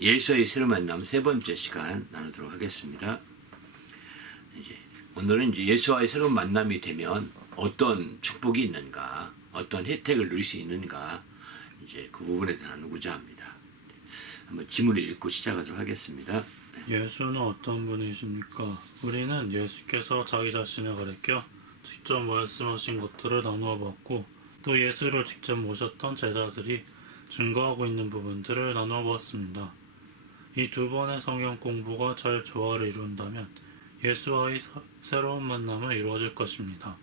예수와의 새로운 만남 세 번째 시간 나누도록 하겠습니다. 오늘은 예수와의 새로운 만남이 되면 어떤 축복이 있는가, 어떤 혜택을 누릴 수 있는가, 그 부분에 대해 나누고자 합니다. 한번 지문을 읽고 시작하도록 하겠습니다. 예수는 어떤 분이십니까? 우리는 예수께서 자기 자신을 가리켜 직접 말씀하신 것들을 나누어 봤고, 또 예수를 직접 모셨던 제자들이 증거하고 있는 부분들을 나누어 보았습니다. 이 두 번의 성경 공부가 잘 조화를 이룬다면 예수와의 새로운 만남은 이루어질 것입니다.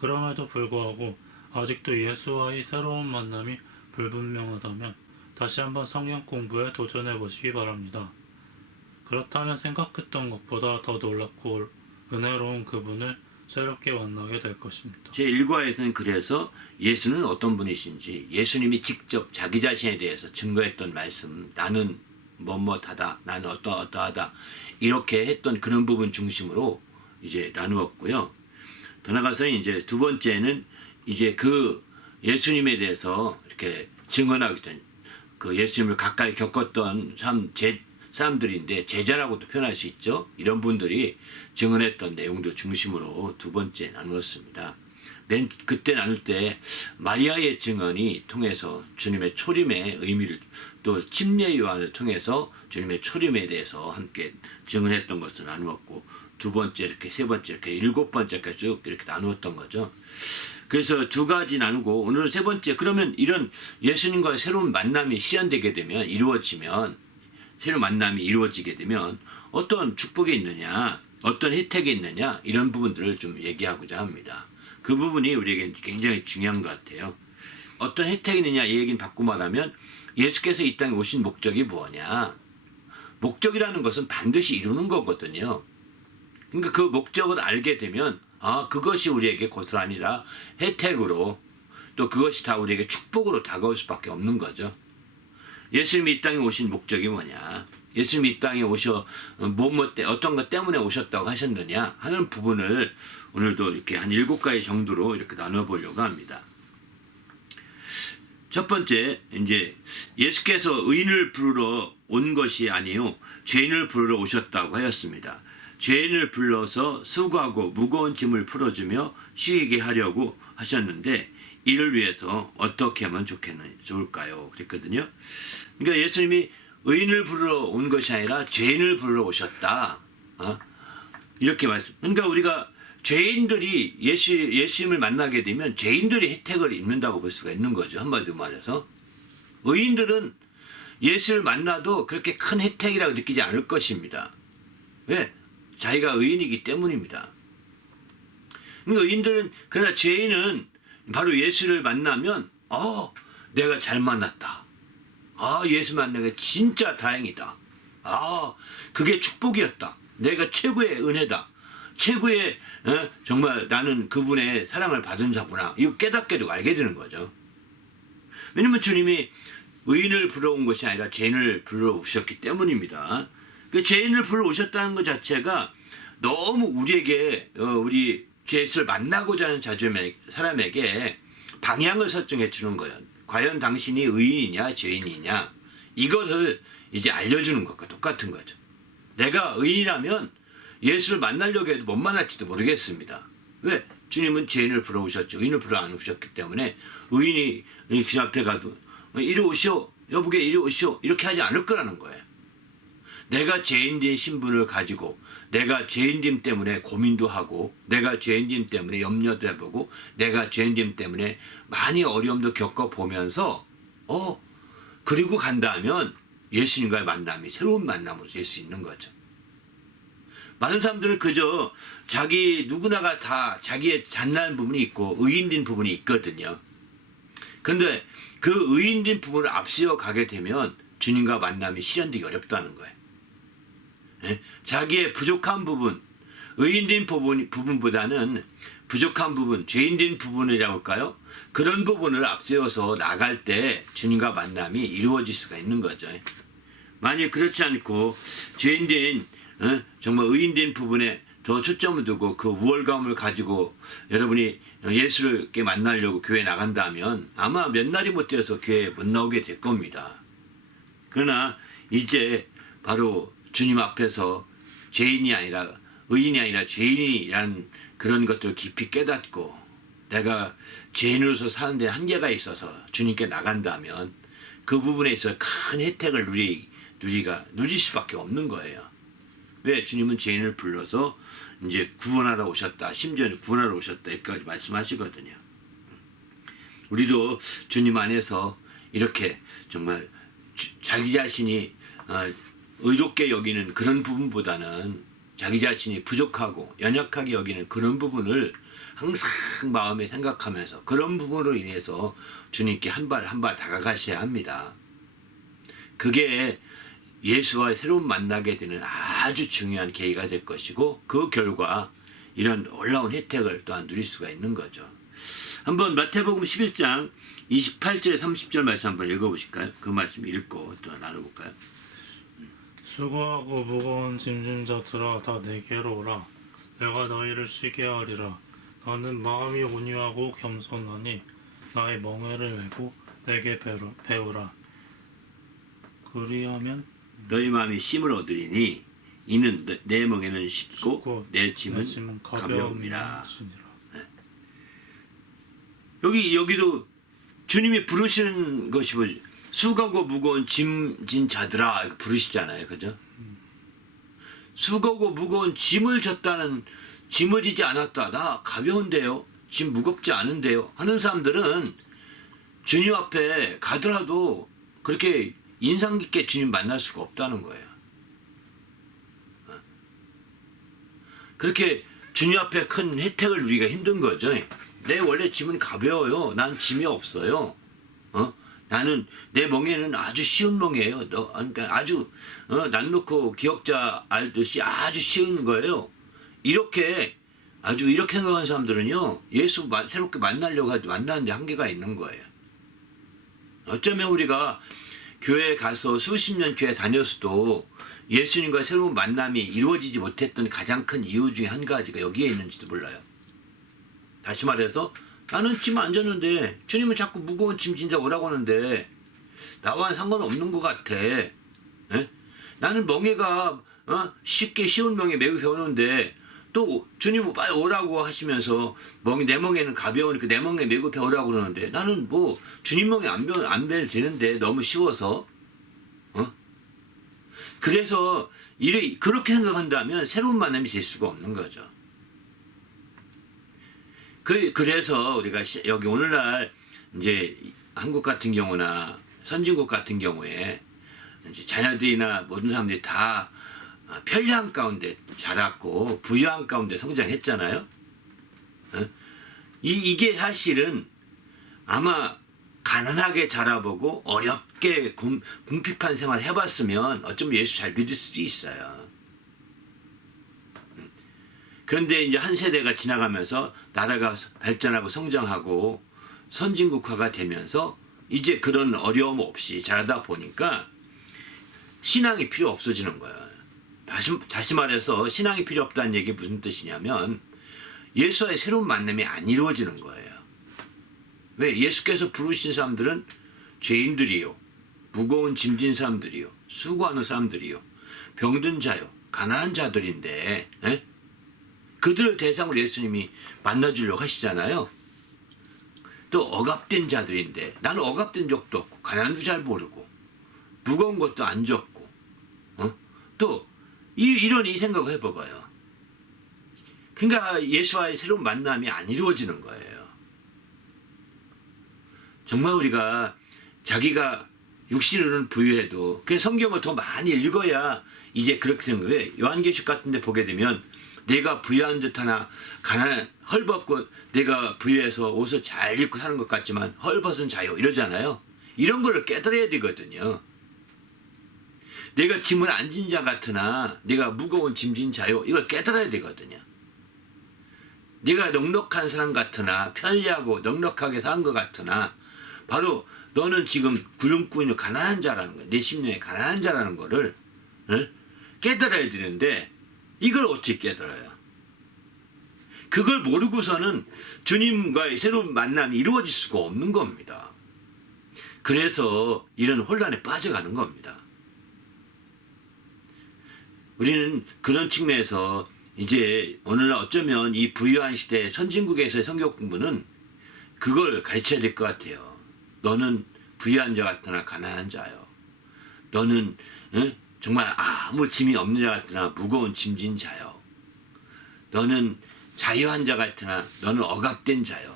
그럼에도 불구하고 아직도 예수와의 새로운 만남이 불분명하다면 다시 한번 성경 공부에 도전해 보시기 바랍니다. 그렇다면 생각했던 것보다 더 놀랍고 은혜로운 그분을 새롭게 만나게 될 것입니다. 제1과에서는 그래서 예수는 어떤 분이신지, 예수님이 직접 자기 자신에 대해서 증거했던 말씀, 나는 뭐뭐하다, 나는 어떠하다, 이렇게 했던 그런 부분 중심으로 나누었고요. 더 나가서 두 번째는 그 예수님에 대해서 이렇게 증언하고 있던 그 예수님을 가까이 겪었던 사람들인데 제자라고도 표현할 수 있죠. 이런 분들이 증언했던 내용도 중심으로 두 번째 나누었습니다. 그때 나눌 때 마리아의 증언이 통해서 주님의 초림의 의미를, 또 침례 요한을 통해서 주님의 초림에 대해서 함께 증언했던 것을 나누었고, 두 번째 이렇게 세 번째 이렇게 일곱 번째까지 쭉 이렇게 나누었던 거죠. 그래서 두 가지 나누고 오늘은 세 번째, 그러면 이런 예수님과의 새로운 만남이 실현되게 되면, 이루어지면, 새로운 만남이 이루어지게 되면 어떤 축복이 있느냐, 어떤 혜택이 있느냐, 이런 부분들을 좀 얘기하고자 합니다. 그 부분이 우리에게 굉장히 중요한 것 같아요. 어떤 혜택이 있느냐 이 얘기는 바꿔 말하면 예수께서 이 땅에 오신 목적이 뭐냐, 목적이라는 것은 반드시 이루는 거거든요. 그러니까 그 목적을 알게 되면 그것이 우리에게 고스란히 다 혜택으로, 또 그것이 다 우리에게 축복으로 다가올 수밖에 없는 거죠. 예수님이 이 땅에 오신 목적이 뭐냐, 예수님이 이 땅에 어떤 것 때문에 오셨다고 하셨느냐 하는 부분을 오늘도 이렇게 한 7가지 정도로 이렇게 나눠보려고 합니다. 첫 번째, 예수께서 의인을 부르러 온 것이 아니요 죄인을 부르러 오셨다고 하였습니다. 죄인을 불러서 수고하고 무거운 짐을 풀어주며 쉬게 하려고 하셨는데, 이를 위해서 어떻게 하면 좋을까요? 그랬거든요. 그러니까 예수님이 의인을 부르러 온 것이 아니라 죄인을 부르러 오셨다. 이렇게 그러니까 우리가 죄인들이 예수님을 만나게 되면 죄인들이 혜택을 입는다고 볼 수가 있는 거죠. 한마디로 말해서 의인들은 예수를 만나도 그렇게 큰 혜택이라고 느끼지 않을 것입니다. 왜? 자기가 의인이기 때문입니다. 그러니까 의인들은, 그러나 죄인은 바로 예수를 만나면 내가 잘 만났다. 예수 만나게 진짜 다행이다. 그게 축복이었다. 내가 최고의 은혜다. 최고의 정말 나는 그분의 사랑을 받은 자구나. 이거 깨닫게 되고 알게 되는 거죠. 왜냐면 주님이 의인을 불러온 것이 아니라 죄인을 불러오셨기 때문입니다. 그 죄인을 불러오셨다는 것 자체가 너무 우리에게 우리 예수를 만나고자 하는 사람에게 방향을 설정해 주는 거예요. 과연 당신이 의인이냐 죄인이냐, 이것을 알려주는 것과 똑같은 거죠. 내가 의인이라면 예수를 만나려고 해도 못 만날지도 모르겠습니다. 왜? 주님은 죄인을 불러오셨죠. 의인을 불러 안 오셨기 때문에 의인이 그 앞에 가도 이리 오시오, 여보게 이리 오시오, 이렇게 하지 않을 거라는 거예요. 내가 죄인된 신분을 가지고, 내가 죄인됨 때문에 고민도 하고, 내가 죄인됨 때문에 염려도 해보고, 내가 죄인됨 때문에 많이 어려움도 겪어보면서 그리고 간다면 예수님과의 만남이 새로운 만남으로 될 수 있는 거죠. 많은 사람들은 그저 누구나가 다 자기의 잔나는 부분이 있고 의인된 부분이 있거든요. 그런데 그 의인된 부분을 앞세워 가게 되면 주님과 만남이 실현되기 어렵다는 거예요. 자기의 부족한 부분, 의인된 부분보다는 부족한 부분, 죄인된 부분이라고 할까요? 그런 부분을 앞세워서 나갈 때 주님과 만남이 이루어질 수가 있는 거죠. 만약 그렇지 않고 죄인된 정말 의인된 부분에 더 초점을 두고 그 우월감을 가지고 여러분이 예수를 이렇게 만나려고 교회에 나간다면 아마 몇 날이 못 되어서 교회에 못 나오게 될 겁니다. 그러나 이제 바로 주님 앞에서 죄인이 아니라 의인이 아니라 죄인이라는 그런 것들을 깊이 깨닫고 내가 죄인으로서 사는데 한계가 있어서 주님께 나간다면 그 부분에 있어 큰 혜택을 누릴 수밖에 없는 거예요. 왜? 주님은 죄인을 불러서 이제 구원하러 오셨다. 심지어 구원하러 오셨다. 여기까지 말씀하시거든요. 우리도 주님 안에서 이렇게 정말 자기 자신이 의롭게 여기는 그런 부분보다는 자기 자신이 부족하고 연약하게 여기는 그런 부분을 항상 마음에 생각하면서 그런 부분으로 인해서 주님께 한 발 한 발 다가가셔야 합니다. 그게 예수와 새로운 만나게 되는 아주 중요한 계기가 될 것이고 그 결과 이런 놀라운 혜택을 또한 누릴 수가 있는 거죠. 한번 마태복음 11장 28절에 30절 말씀 한번 읽어보실까요? 그 말씀 읽고 또 나눠볼까요? 수고하고 무거운 짐진 자들아 다 내게로 오라. 내가 너희를 쉬게 하리라. 나는 마음이 온유하고 겸손하니 나의 멍에를 메고 내게 배우라. 그리하면 너희 마음이 쉼을 얻으리니 이는 내 멍에는 쉽고 내 짐은 가벼움이라. 여기도 주님이 부르시는 것이 뭐지? 수고하고 무거운 짐진 자들아 부르시잖아요. 그죠? 수고하고 무거운 짐을 졌다는 짐을 지지 않았다. 나 가벼운데요. 짐 무겁지 않은데요. 하는 사람들은 주님 앞에 가더라도 그렇게 인상 깊게 주님 만날 수가 없다는 거예요. 그렇게 주님 앞에 큰 혜택을 누리기가 힘든 거죠. 내 원래 짐은 가벼워요. 난 짐이 없어요. 나는 내 멍에는 아주 쉬운 멍이에요. 그러니까 아주 난 놓고 기억자 알듯이 아주 쉬운 거예요. 이렇게 생각하는 사람들은요 예수 새롭게 만나려고 하지 만나는데 한계가 있는 거예요. 어쩌면 우리가 교회에 가서 수십 년 교회 다녔어도 예수님과 새로운 만남이 이루어지지 못했던 가장 큰 이유 중에 한 가지가 여기에 있는지도 몰라요. 다시 말해서 나는 짐 안 졌는데 주님은 자꾸 무거운 짐 진짜 오라고 하는데 나와는 상관없는 것 같아. 에? 나는 멍에가 쉽게 쉬운 멍에 매우 배우는데 또 주님은 빨리 오라고 하시면서 내 멍에는 가벼우니까 내 멍에 매우 배우라고 그러는데 나는 뭐 주님 멍에 안 배워도 되는데 너무 쉬워서 그래서 그렇게 생각한다면 새로운 만남이 될 수가 없는 거죠. 그래서 우리가 여기 오늘날 이제 한국 같은 경우나 선진국 같은 경우에 이제 자녀들이나 모든 사람들이 다 편리한 가운데 자랐고 부유한 가운데 성장했잖아요. 이게 사실은 아마 가난하게 자라보고 어렵게 궁핍한 생활 해봤으면 어쩌면 예수 잘 믿을 수도 있어요. 그런데 이제 한 세대가 지나가면서 나라가 발전하고 성장하고 선진국화가 되면서 이제 그런 어려움 없이 자라다 보니까 신앙이 필요 없어지는 거예요. 다시 말해서 신앙이 필요 없다는 얘기 무슨 뜻이냐면 예수와의 새로운 만남이 안 이루어지는 거예요. 왜? 예수께서 부르신 사람들은 죄인들이요, 무거운 짐진 사람들이요, 수고하는 사람들이요, 병든 자요, 가난한 자들인데 그들을 대상으로 예수님이 만나주려고 하시잖아요. 또 억압된 자들인데 나는 억압된 적도 없고 가난도 잘 모르고 무거운 것도 안 졌고 또 이런 생각을 해봐봐요. 그러니까 예수와의 새로운 만남이 안 이루어지는 거예요. 정말 우리가 자기가 육신으로는 부유해도 그 성경을 더 많이 읽어야 이제 그렇게 되는 거예요. 요한계시록 같은 데 보게 되면 내가 부유한 듯 하나 헐벗고 내가 부유해서 옷을 잘 입고 사는 것 같지만 헐벗은 자요 이러잖아요. 이런 거를 깨달아야 되거든요. 내가 짐을 안 진 자 같으나 내가 무거운 짐진 자요 이걸 깨달아야 되거든요. 네가 넉넉한 사람 같으나 편리하고 넉넉하게 산 것 같으나 바로 너는 지금 굶고 가난한 자라는 거야. 내 심령에 가난한 자라는 거를 깨달아야 되는데 이걸 어떻게 깨달아요? 그걸 모르고서는 주님과의 새로운 만남이 이루어질 수가 없는 겁니다. 그래서 이런 혼란에 빠져가는 겁니다. 우리는 그런 측면에서 이제 오늘날 어쩌면 이 부유한 시대 선진국에서의 성경 공부는 그걸 가르쳐야 될 것 같아요. 너는 부유한 자 같으나 가난한 자요. 너는 정말 아무 짐이 없는 자 같으나 무거운 짐진 자요. 너는 자유한 자 같으나 너는 억압된 자요.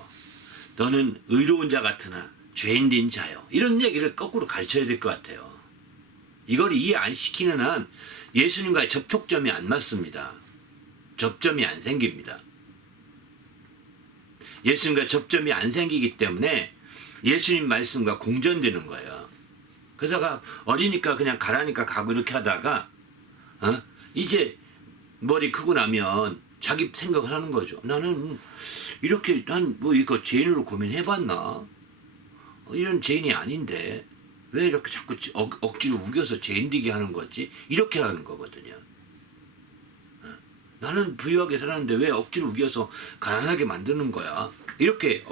너는 의로운 자 같으나 죄인된 자요. 이런 얘기를 거꾸로 가르쳐야 될 것 같아요. 이걸 이해 안 시키는 한 예수님과의 접촉점이 안 맞습니다. 접점이 안 생깁니다. 예수님과 접점이 안 생기기 때문에 예수님 말씀과 공전되는 거예요. 그러다가 어리니까 그냥 가라니까 가고 이렇게 하다가 이제 머리 크고 나면 자기 생각을 하는 거죠. 나는 이렇게 난 뭐 이거 죄인으로 고민해봤나? 이런 죄인이 아닌데 왜 이렇게 자꾸 억지로 우겨서 죄인 되게 하는 거지? 이렇게 하는 거거든요. 나는 부유하게 살았는데 왜 억지로 우겨서 가난하게 만드는 거야? 이렇게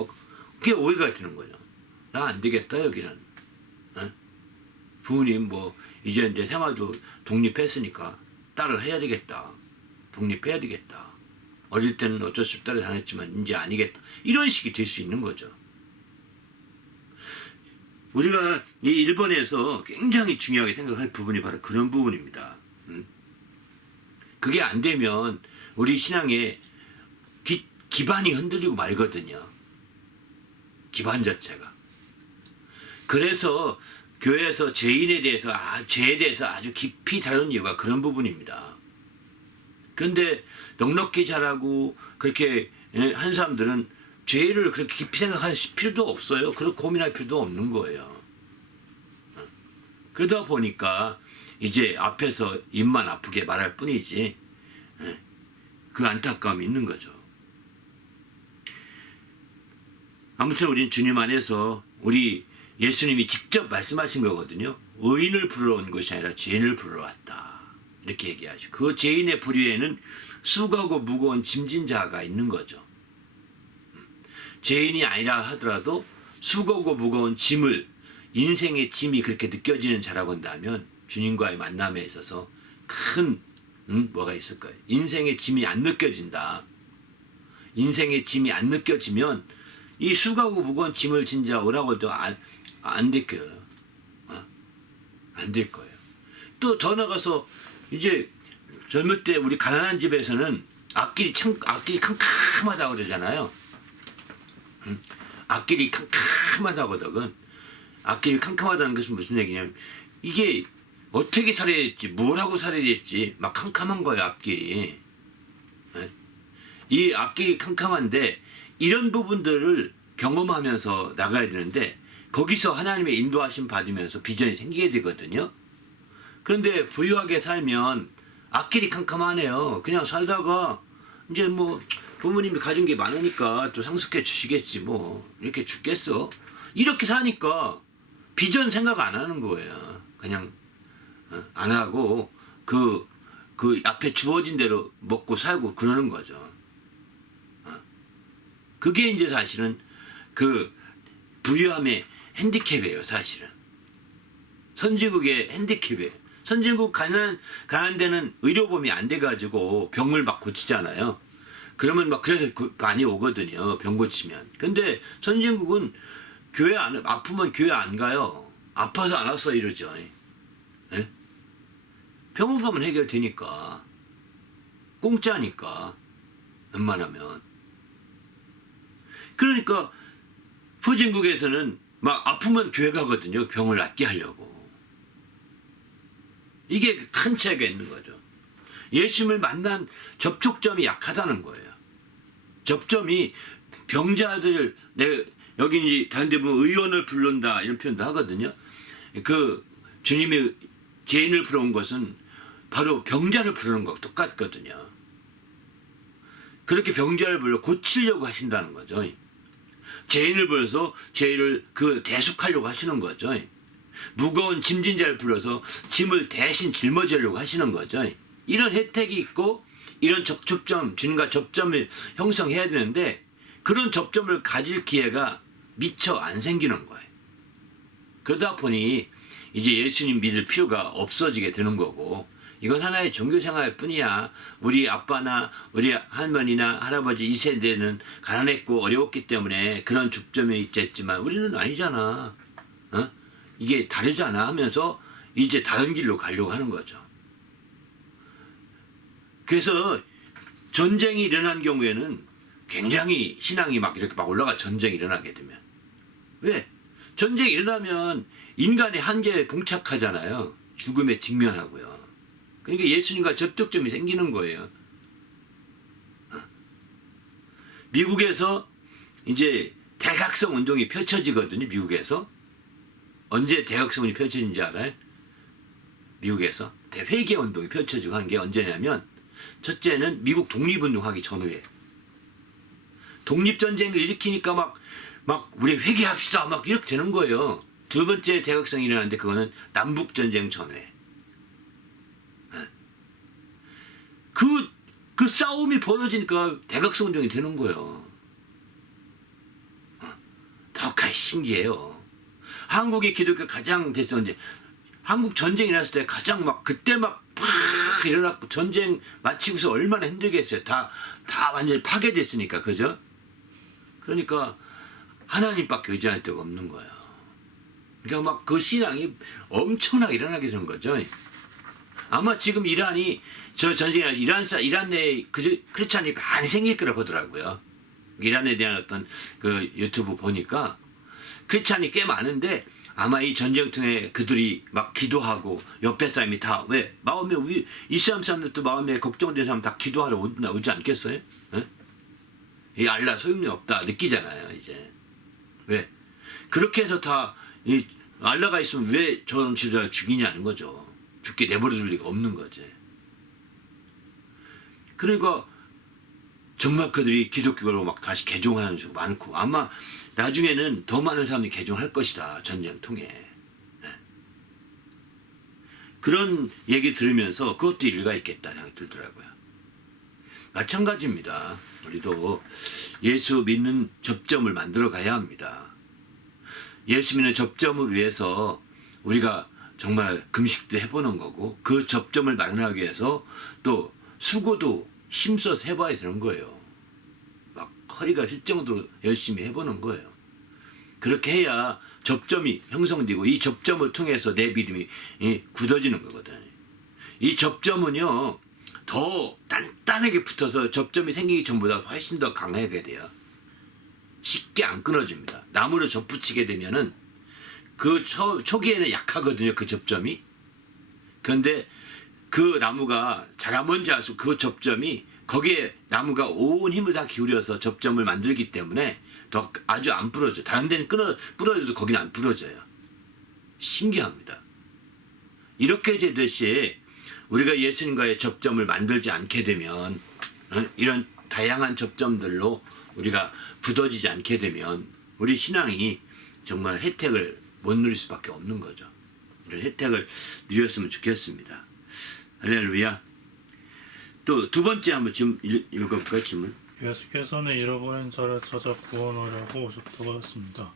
그게 오해가 되는 거죠. 나 안 되겠다 여기는. 부모님 뭐 이제 생활도 독립했으니까 딸을 해야 되겠다. 독립해야 되겠다. 어릴 때는 어쩔 수 없이 딸을 다녔지만 이제 아니겠다. 이런 식이 될 수 있는 거죠. 우리가 이 일본에서 굉장히 중요하게 생각할 부분이 바로 그런 부분입니다. 그게 안 되면 우리 신앙의 기반이 흔들리고 말거든요. 기반 자체가. 그래서 교회에서 죄인에 대해서 죄에 대해서 아주 깊이 다루는 이유가 그런 부분입니다. 그런데 넉넉히 잘하고 그렇게 한 사람들은 죄를 그렇게 깊이 생각할 필요도 없어요. 그렇게 고민할 필요도 없는 거예요. 그러다 보니까 이제 앞에서 입만 아프게 말할 뿐이지 그 안타까움이 있는 거죠. 아무튼 우리는 주님 안에서 우리 예수님이 직접 말씀하신 거거든요. 의인을 부르러 온 것이 아니라 죄인을 부르러 왔다. 이렇게 얘기하죠. 그 죄인의 부류에는 수고하고 무거운 짐진 자가 있는 거죠. 죄인이 아니라 하더라도 수고하고 무거운 짐을 인생의 짐이 그렇게 느껴지는 자라고 한다면 주님과의 만남에 있어서 큰 뭐가 있을까요? 인생의 짐이 안 느껴진다. 인생의 짐이 안 느껴지면 이 수고하고 무거운 짐을 진짜 오라고 해도 안 느껴요. 안 될 거예요. 또 더 나가서 이제 젊을 때 우리 가난한 집에서는 앞길이 캄캄하다고 그러잖아요. 앞길이 캄캄하다거든. 앞길이 캄캄하다는 것은 무슨 얘기냐면 이게 어떻게 살아야 될지 뭘 하고 살아야 될지 막 캄캄한 거예요. 앞길이. 이 앞길이 캄캄한데 이런 부분들을 경험하면서 나가야 되는데 거기서 하나님의 인도하심 받으면서 비전이 생기게 되거든요. 그런데 부유하게 살면 앞길이 캄캄하네요. 그냥 살다가 이제 뭐 부모님이 가진 게 많으니까 또 상속해 주시겠지 뭐 이렇게 죽겠어. 이렇게 사니까 비전 생각 안 하는 거예요. 그냥 안 하고 그 앞에 주어진 대로 먹고 살고 그러는 거죠. 그게 이제 사실은 그 부유함의 핸디캡이에요. 사실은 선진국의 핸디캡이에요. 선진국 가난 데는 의료보험이 안 돼가지고 병을 막 고치잖아요. 그러면 막 그래서 많이 오거든요. 병 고치면. 근데 선진국은 아프면 교회 안 가요. 아파서 안 왔어 이러죠. 예? 병원 가면 해결되니까. 공짜니까. 웬만하면. 그러니까 후진국에서는 막 아프면 교회 가거든요. 병을 낫게 하려고. 이게 큰 차이가 있는 거죠. 예수님을 만난 접촉점이 약하다는 거예요. 접점이 병자들, 여기 이제 다른 데 보면 의원을 부른다 이런 표현도 하거든요. 그 주님이 죄인을 부러운 것은 바로 병자를 부르는 것과 똑같거든요. 그렇게 병자를 불러 고치려고 하신다는 거죠. 죄인을 불러서 죄를 대속하려고 하시는 거죠. 무거운 짐진 자를 불러서 짐을 대신 짊어지려고 하시는 거죠. 이런 혜택이 있고 이런 접촉점, 주님과 접점을 형성해야 되는데 그런 접점을 가질 기회가 미처 안 생기는 거예요. 그러다 보니 이제 예수님 믿을 필요가 없어지게 되는 거고 이건 하나의 종교 생활 뿐이야. 우리 아빠나 우리 할머니나 할아버지 이 세대는 가난했고 어려웠기 때문에 그런 좁점이 있겠지만 우리는 아니잖아. 어? 이게 다르잖아 하면서 이제 다른 길로 가려고 하는 거죠. 그래서 전쟁이 일어난 경우에는 굉장히 신앙이 막 이렇게 막 올라가. 전쟁이 일어나게 되면. 왜? 전쟁이 일어나면 인간의 한계에 봉착하잖아요. 죽음에 직면하고요. 그러니까 예수님과 접촉점이 생기는 거예요. 미국에서 이제 대각성 운동이 펼쳐지거든요. 미국에서. 언제 대각성 운동이 펼쳐진지 알아요? 미국에서 대회계 운동이 펼쳐지고 한 게 언제냐면 첫째는 미국 독립운동하기 전후에 독립전쟁을 일으키니까 막 우리 회개합시다 막 이렇게 되는 거예요. 두 번째 대각성이 일어나는데 그거는 남북전쟁 전후에 그 싸움이 벌어지니까 대각성 운동이 되는 거예요. 더 신기해요. 한국이 기독교 가장 됐었는데 한국 전쟁이 일어났을 때 가장 막 그때 막 일어났고 전쟁 마치고서 얼마나 힘들겠어요. 다 완전히 파괴됐으니까. 그죠? 그러니까 하나님밖에 의지할 데가 없는 거예요. 그러니까 막 그 신앙이 엄청나게 일어나게 된 거죠. 아마 지금 이란이 저 전쟁이 이란 내에 크리스찬이 많이 생길 거라고 하더라고요. 이란에 대한 어떤 그 유튜브 보니까 크리스찬이 꽤 많은데 아마 이 전쟁 통해 그들이 막 기도하고 옆에 사람이 다 왜 마음에 이슬람 사람들도 마음에 걱정된 사람 다 기도하러 오지 않겠어요? 에? 이 알라 소용이 없다 느끼잖아요. 이제 왜 그렇게 해서 다 이 알라가 있으면 왜 저런 지도자를 죽이냐는 거죠. 죽게 내버려둘 리가 없는 거지. 그러니까 정말 그들이 기독교로 막 다시 개종하는 수 많고 아마 나중에는 더 많은 사람들이 개종할 것이다. 전쟁 통해. 네. 그런 얘기 들으면서 그것도 일리가 있겠다 생각이 들더라고요. 마찬가지입니다. 우리도 예수 믿는 접점을 만들어 가야 합니다. 예수 믿는 접점을 위해서 우리가 정말 금식도 해보는 거고 그 접점을 마련하기 위해서 또 수고도 힘써서 해봐야 되는 거예요. 막 허리가 실 정도로 열심히 해보는 거예요. 그렇게 해야 접점이 형성되고 이 접점을 통해서 내 믿음이 굳어지는 거거든요. 이 접점은요 더 단단하게 붙어서 접점이 생기기 전보다 훨씬 더 강하게 돼요. 쉽게 안 끊어집니다. 나무를 접붙이게 되면은 그 초기에는 약하거든요. 그 접점이. 그런데 그 나무가 자라면 자랄수록 그 접점이 거기에 나무가 온 힘을 다 기울여서 접점을 만들기 때문에 더 아주 안 부러져요. 다른 데는 부러져도 거기는 안 부러져요. 신기합니다. 이렇게 되듯이 우리가 예수님과의 접점을 만들지 않게 되면 이런 다양한 접점들로 우리가 굳어지지 않게 되면 우리 신앙이 정말 혜택을 못 누릴 수밖에 없는 거죠. 이런 혜택을 누렸으면 좋겠습니다. 할렐루야. 또 두 번째 한번 지금 읽어볼까요? 질문. 예수께서는 잃어버린 자를 찾아 구원하려고 오셨다고 하였습니다.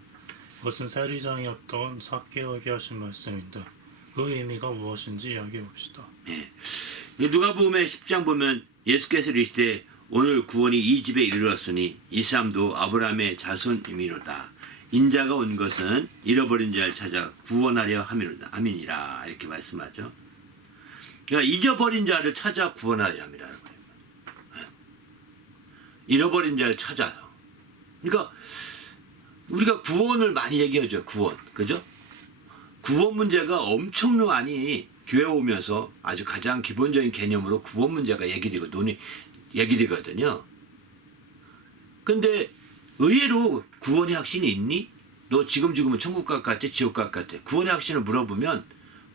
이것은 세리장이었던 삭개오에게 하신 말씀인데 그 의미가 무엇인지 이야기해 봅시다. 누가복음의 10장 보면 예수께서 이르시되 오늘 구원이 이 집에 이르렀으니 이 사람도 아브라함의 자손이미로다. 인자가 온 것은 잃어버린 자를 찾아 구원하려 함이니라. 이렇게 말씀하죠. 그러니까 잊어버린 자를 찾아 구원하려 함이라. 잃어버린 자를 찾아서. 그러니까 우리가 구원을 많이 얘기하죠. 구원. 그죠? 구원 문제가 엄청 많이 교회 오면서 아주 가장 기본적인 개념으로 구원 문제가 얘기되거든요. 근데 의외로 구원의 확신이 있니? 너 지금 죽으면 천국 갈 것 같아? 지옥 갈 것 같아? 구원의 확신을 물어보면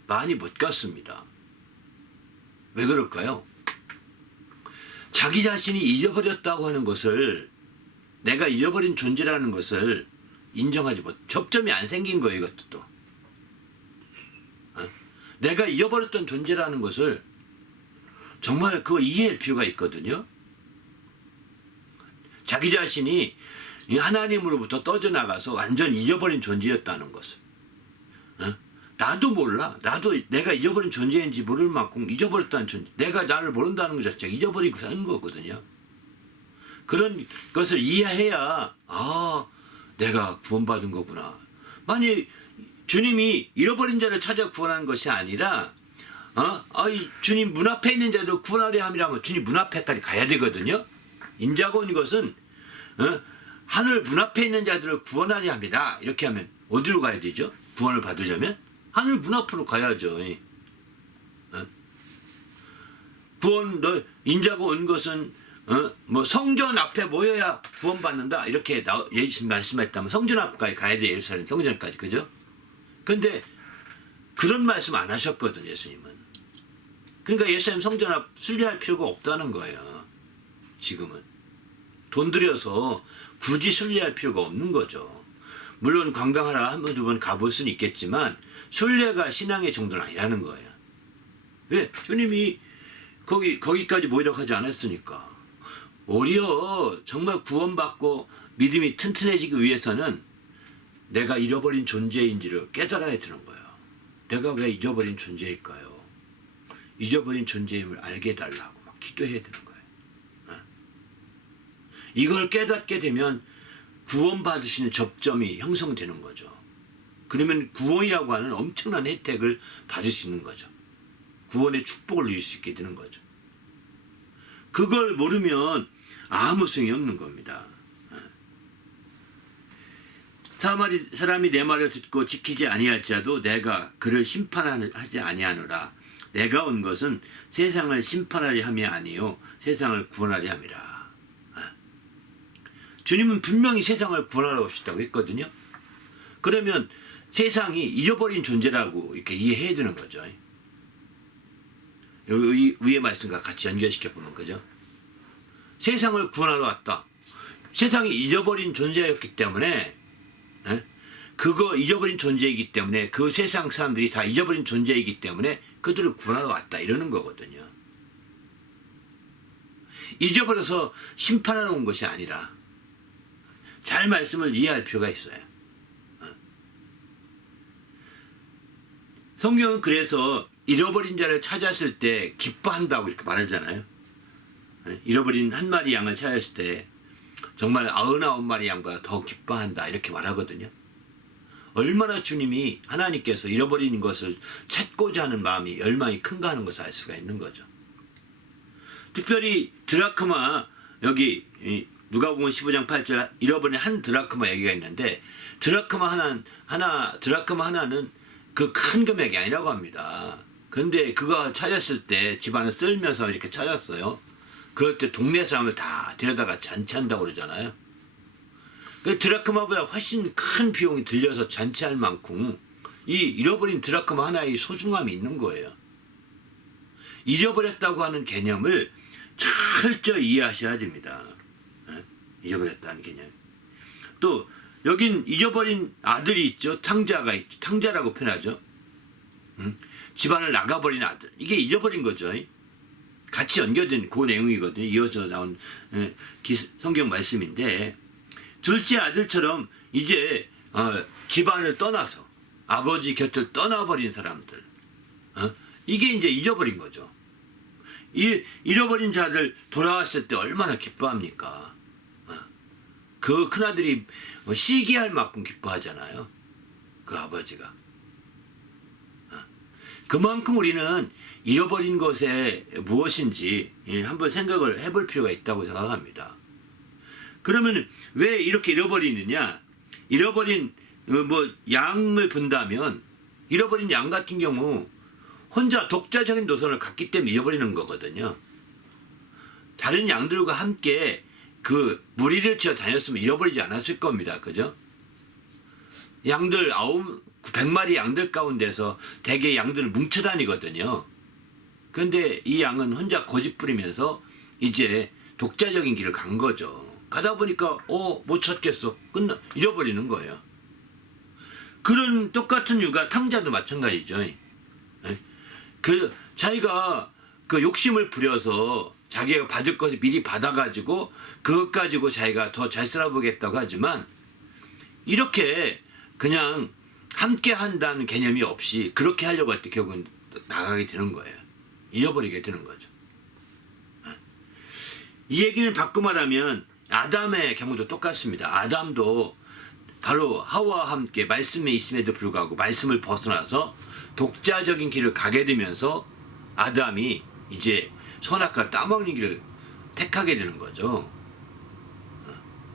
많이 못 갔습니다. 왜 그럴까요? 자기 자신이 잊어버렸다고 하는 것을 내가 잃어버린 존재라는 것을 인정하지 접점이 안 생긴 거예요. 이것도 또. 내가 잃어버렸던 존재라는 것을 정말 그거 이해할 필요가 있거든요. 자기 자신이 하나님으로부터 떠져나가서 완전 잊어버린 존재였다는 것을. 나도 몰라. 나도 내가 잊어버린 존재인지 모를 만큼 잊어버렸다는 존재. 내가 나를 모른다는 것 자체가 잊어버리고 사는 거거든요. 그런 것을 이해해야 내가 구원받은 거구나. 만약 주님이 잃어버린 자를 찾아 구원하는 것이 아니라 이 주님 문 앞에 있는 자도 구원하려 함이라면 주님 문 앞에까지 가야 되거든요. 인자가 온 것은 하늘 문 앞에 있는 자들을 구원하려 합니다. 이렇게 하면 어디로 가야 되죠? 구원을 받으려면 하늘 문 앞으로 가야죠. 인자가 온 것은 뭐 성전 앞에 모여야 구원받는다 이렇게 예수님 말씀했다면 성전 앞까지 가야 돼. 예루살렘 성전까지, 그죠? 근데 그런 말씀 안 하셨거든, 예수님은. 그러니까 예루살렘 성전 앞 순례할 필요가 없다는 거예요. 지금은 돈 들여서 굳이 순례할 필요가 없는 거죠. 물론 관광하러 한 번 두 번 가볼 수는 있겠지만 순례가 신앙의 정도는 아니라는 거예요. 왜? 주님이 거기까지 모이라고 하지 않았으니까. 오히려 정말 구원받고 믿음이 튼튼해지기 위해서는 내가 잃어버린 존재인지를 깨달아야 되는 거예요. 내가 왜 잊어버린 존재일까요? 잊어버린 존재임을 알게 해달라고 막 기도해야 되는 거예요. 이걸 깨닫게 되면 구원받으시는 접점이 형성되는 거죠. 그러면 구원이라고 하는 엄청난 혜택을 받을 수 있는 거죠. 구원의 축복을 누릴 수 있게 되는 거죠. 그걸 모르면 아무 소용이 없는 겁니다. 사람이 내 말을 듣고 지키지 아니할지라도 내가 그를 심판하지 아니하노라. 내가 온 것은 세상을 심판하려 함이 아니요 세상을 구원하려 함이라. 주님은 분명히 세상을 구원하러 오셨다고 했거든요. 그러면 세상이 잊어버린 존재라고 이렇게 이해해야 되는 거죠. 여기 위의 말씀과 같이 연결시켜 보는 거죠. 세상을 구원하러 왔다. 세상이 잊어버린 존재였기 때문에 그거 잊어버린 존재이기 때문에 그 세상 사람들이 다 잊어버린 존재이기 때문에 그들을 구원하러 왔다 이러는 거거든요. 잊어버려서 심판하러 온 것이 아니라 잘 말씀을 이해할 필요가 있어요. 성경은 그래서 잃어버린 자를 찾았을 때 기뻐한다고 이렇게 말하잖아요. 잃어버린 한 마리 양을 찾았을 때 정말 99마리 양보다 더 기뻐한다 이렇게 말하거든요. 얼마나 주님이 하나님께서 잃어버린 것을 찾고자 하는 마음이 열망이 큰가 하는 것을 알 수가 있는 거죠. 특별히 드라크마, 여기 누가복음 15장 8절 잃어버린 한 드라크마 얘기가 있는데 드라크마 하나는 그 큰 금액이 아니라고 합니다. 그런데 그거 찾았을 때 집안을 쓸면서 이렇게 찾았어요. 그럴 때 동네 사람을 다 데려다가 잔치한다고 그러잖아요. 그 드라크마보다 훨씬 큰 비용이 들려서 잔치할 만큼 이 잃어버린 드라크마 하나의 소중함이 있는 거예요. 잊어버렸다고 하는 개념을 철저히 이해하셔야 됩니다. 잊어버렸다는 개념. 또 여긴 잊어버린 아들이 있죠. 탕자가 있죠. 탕자라고 표현하죠. 집안을 나가버린 아들. 이게 잊어버린 거죠. 같이 연결된 그 내용이거든요. 이어져 나온 성경 말씀인데 둘째 아들처럼 이제 집안을 떠나서 아버지 곁을 떠나버린 사람들. 이게 이제 잊어버린 거죠. 잃어버린 자들 돌아왔을 때 얼마나 기뻐합니까? 그 큰아들이 시기할 만큼 기뻐하잖아요. 그 아버지가. 그만큼 우리는 잃어버린 것에 무엇인지 한번 생각을 해볼 필요가 있다고 생각합니다. 그러면 왜 이렇게 잃어버리느냐? 잃어버린 양을 본다면 잃어버린 양 같은 경우 혼자 독자적인 노선을 갔기 때문에 잃어버리는 거거든요. 다른 양들과 함께 그 무리를 지어 다녔으면 잃어버리지 않았을 겁니다. 그죠? 양들 100마리 양들 가운데서 대개 양들을 뭉쳐 다니거든요. 그런데 이 양은 혼자 고집 부리면서 이제 독자적인 길을 간 거죠. 가다 보니까 못 찾겠어. 잃어버리는 거예요. 그런 똑같은 이유가 탕자도 마찬가지죠. 자기가 그 욕심을 부려서 자기가 받을 것을 미리 받아가지고 그것 가지고 자기가 더 잘 살아보겠다고 하지만 이렇게 그냥 함께 한다는 개념이 없이 그렇게 하려고 할 때 결국은 나가게 되는 거예요. 잃어버리게 되는 거죠. 이 얘기는 바꿔 말하면 아담의 경우도 똑같습니다. 아담도 바로 하와와 함께 말씀에 있음에도 불구하고 말씀을 벗어나서 독자적인 길을 가게 되면서 아담이 이제 선악과 따먹는 길을 택하게 되는 거죠.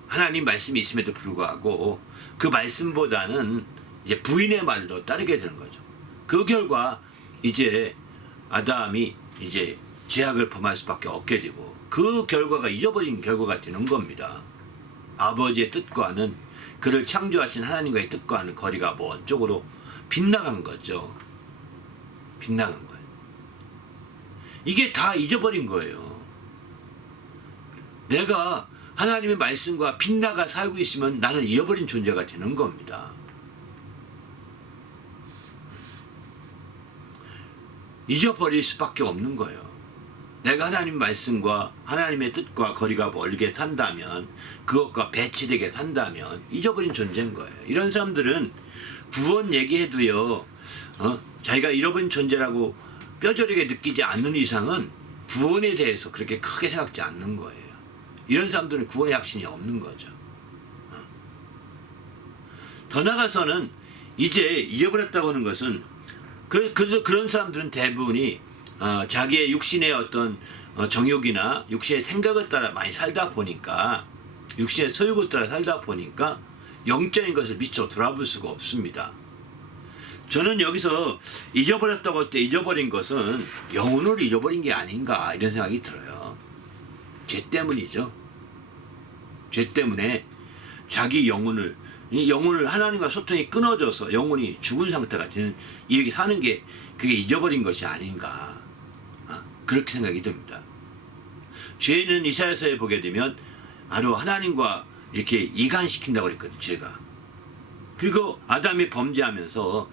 하나님 말씀이 있음에도 불구하고 그 말씀보다는 이제 부인의 말로 따르게 되는 거죠. 그 결과 이제 아담이 이제 죄악을 범할 수밖에 없게 되고 그 결과가 잊어버린 결과가 되는 겁니다. 아버지의 뜻과는 그를 창조하신 하나님과의 뜻과는 거리가 먼 쪽으로 빗나간 거죠. 빗나간 거예요. 이게 다 잊어버린 거예요. 내가 하나님의 말씀과 빗나가 살고 있으면 나는 잃어버린 존재가 되는 겁니다. 잊어버릴 수밖에 없는 거예요. 내가 하나님 말씀과 하나님의 뜻과 거리가 멀게 산다면, 그것과 배치되게 산다면 잊어버린 존재인 거예요. 이런 사람들은 구원 얘기해도요, 자기가 잃어버린 존재라고 뼈저리게 느끼지 않는 이상은 구원에 대해서 그렇게 크게 생각지 않는 거예요. 이런 사람들은 구원의 확신이 없는 거죠. 더 나아가서는 이제 잊어버렸다고 하는 것은 그런 사람들은 대부분이 자기의 육신의 어떤 정욕이나 육신의 생각을 따라 많이 살다 보니까, 육신의 소욕을 따라 살다 보니까 영적인 것을 미처 돌아볼 수가 없습니다. 저는 여기서 잊어버렸다고 할 때 잊어버린 것은 영혼을 잊어버린 게 아닌가 이런 생각이 들어요. 죄 때문이죠. 죄 때문에 자기 영혼을 하나님과 소통이 끊어져서 영혼이 죽은 상태가 되는, 이렇게 사는 게 그게 잊어버린 것이 아닌가, 그렇게 생각이 듭니다. 죄는 이사야서에 보게 되면 바로 하나님과 이렇게 이간시킨다고 그랬거든요. 죄가. 그리고 아담이 범죄하면서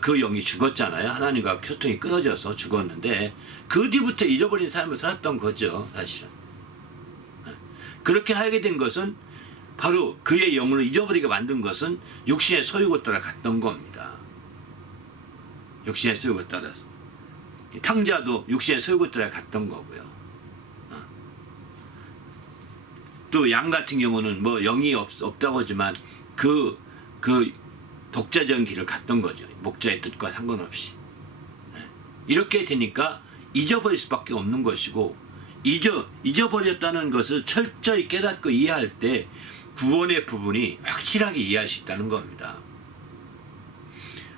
그 영이 죽었잖아요. 하나님과 소통이 끊어져서 죽었는데 그 뒤부터 잃어버린 삶을 살았던 거죠. 사실은. 그렇게 하게 된 것은 바로 그의 영혼을 잊어버리게 만든 것은 육신의 소욕을 따라 갔던 겁니다. 육신의 소욕을 따라서. 탕자도 육신의 소욕을 따라 갔던 거고요. 또 양 같은 경우는 뭐 영이 없다고 하지만 그 독자적인 길을 갔던 거죠. 목자의 뜻과 상관없이. 이렇게 되니까 잊어버릴 수밖에 없는 것이고, 잊어버렸다는 것을 철저히 깨닫고 이해할 때 구원의 부분이 확실하게 이해할 수 있다는 겁니다.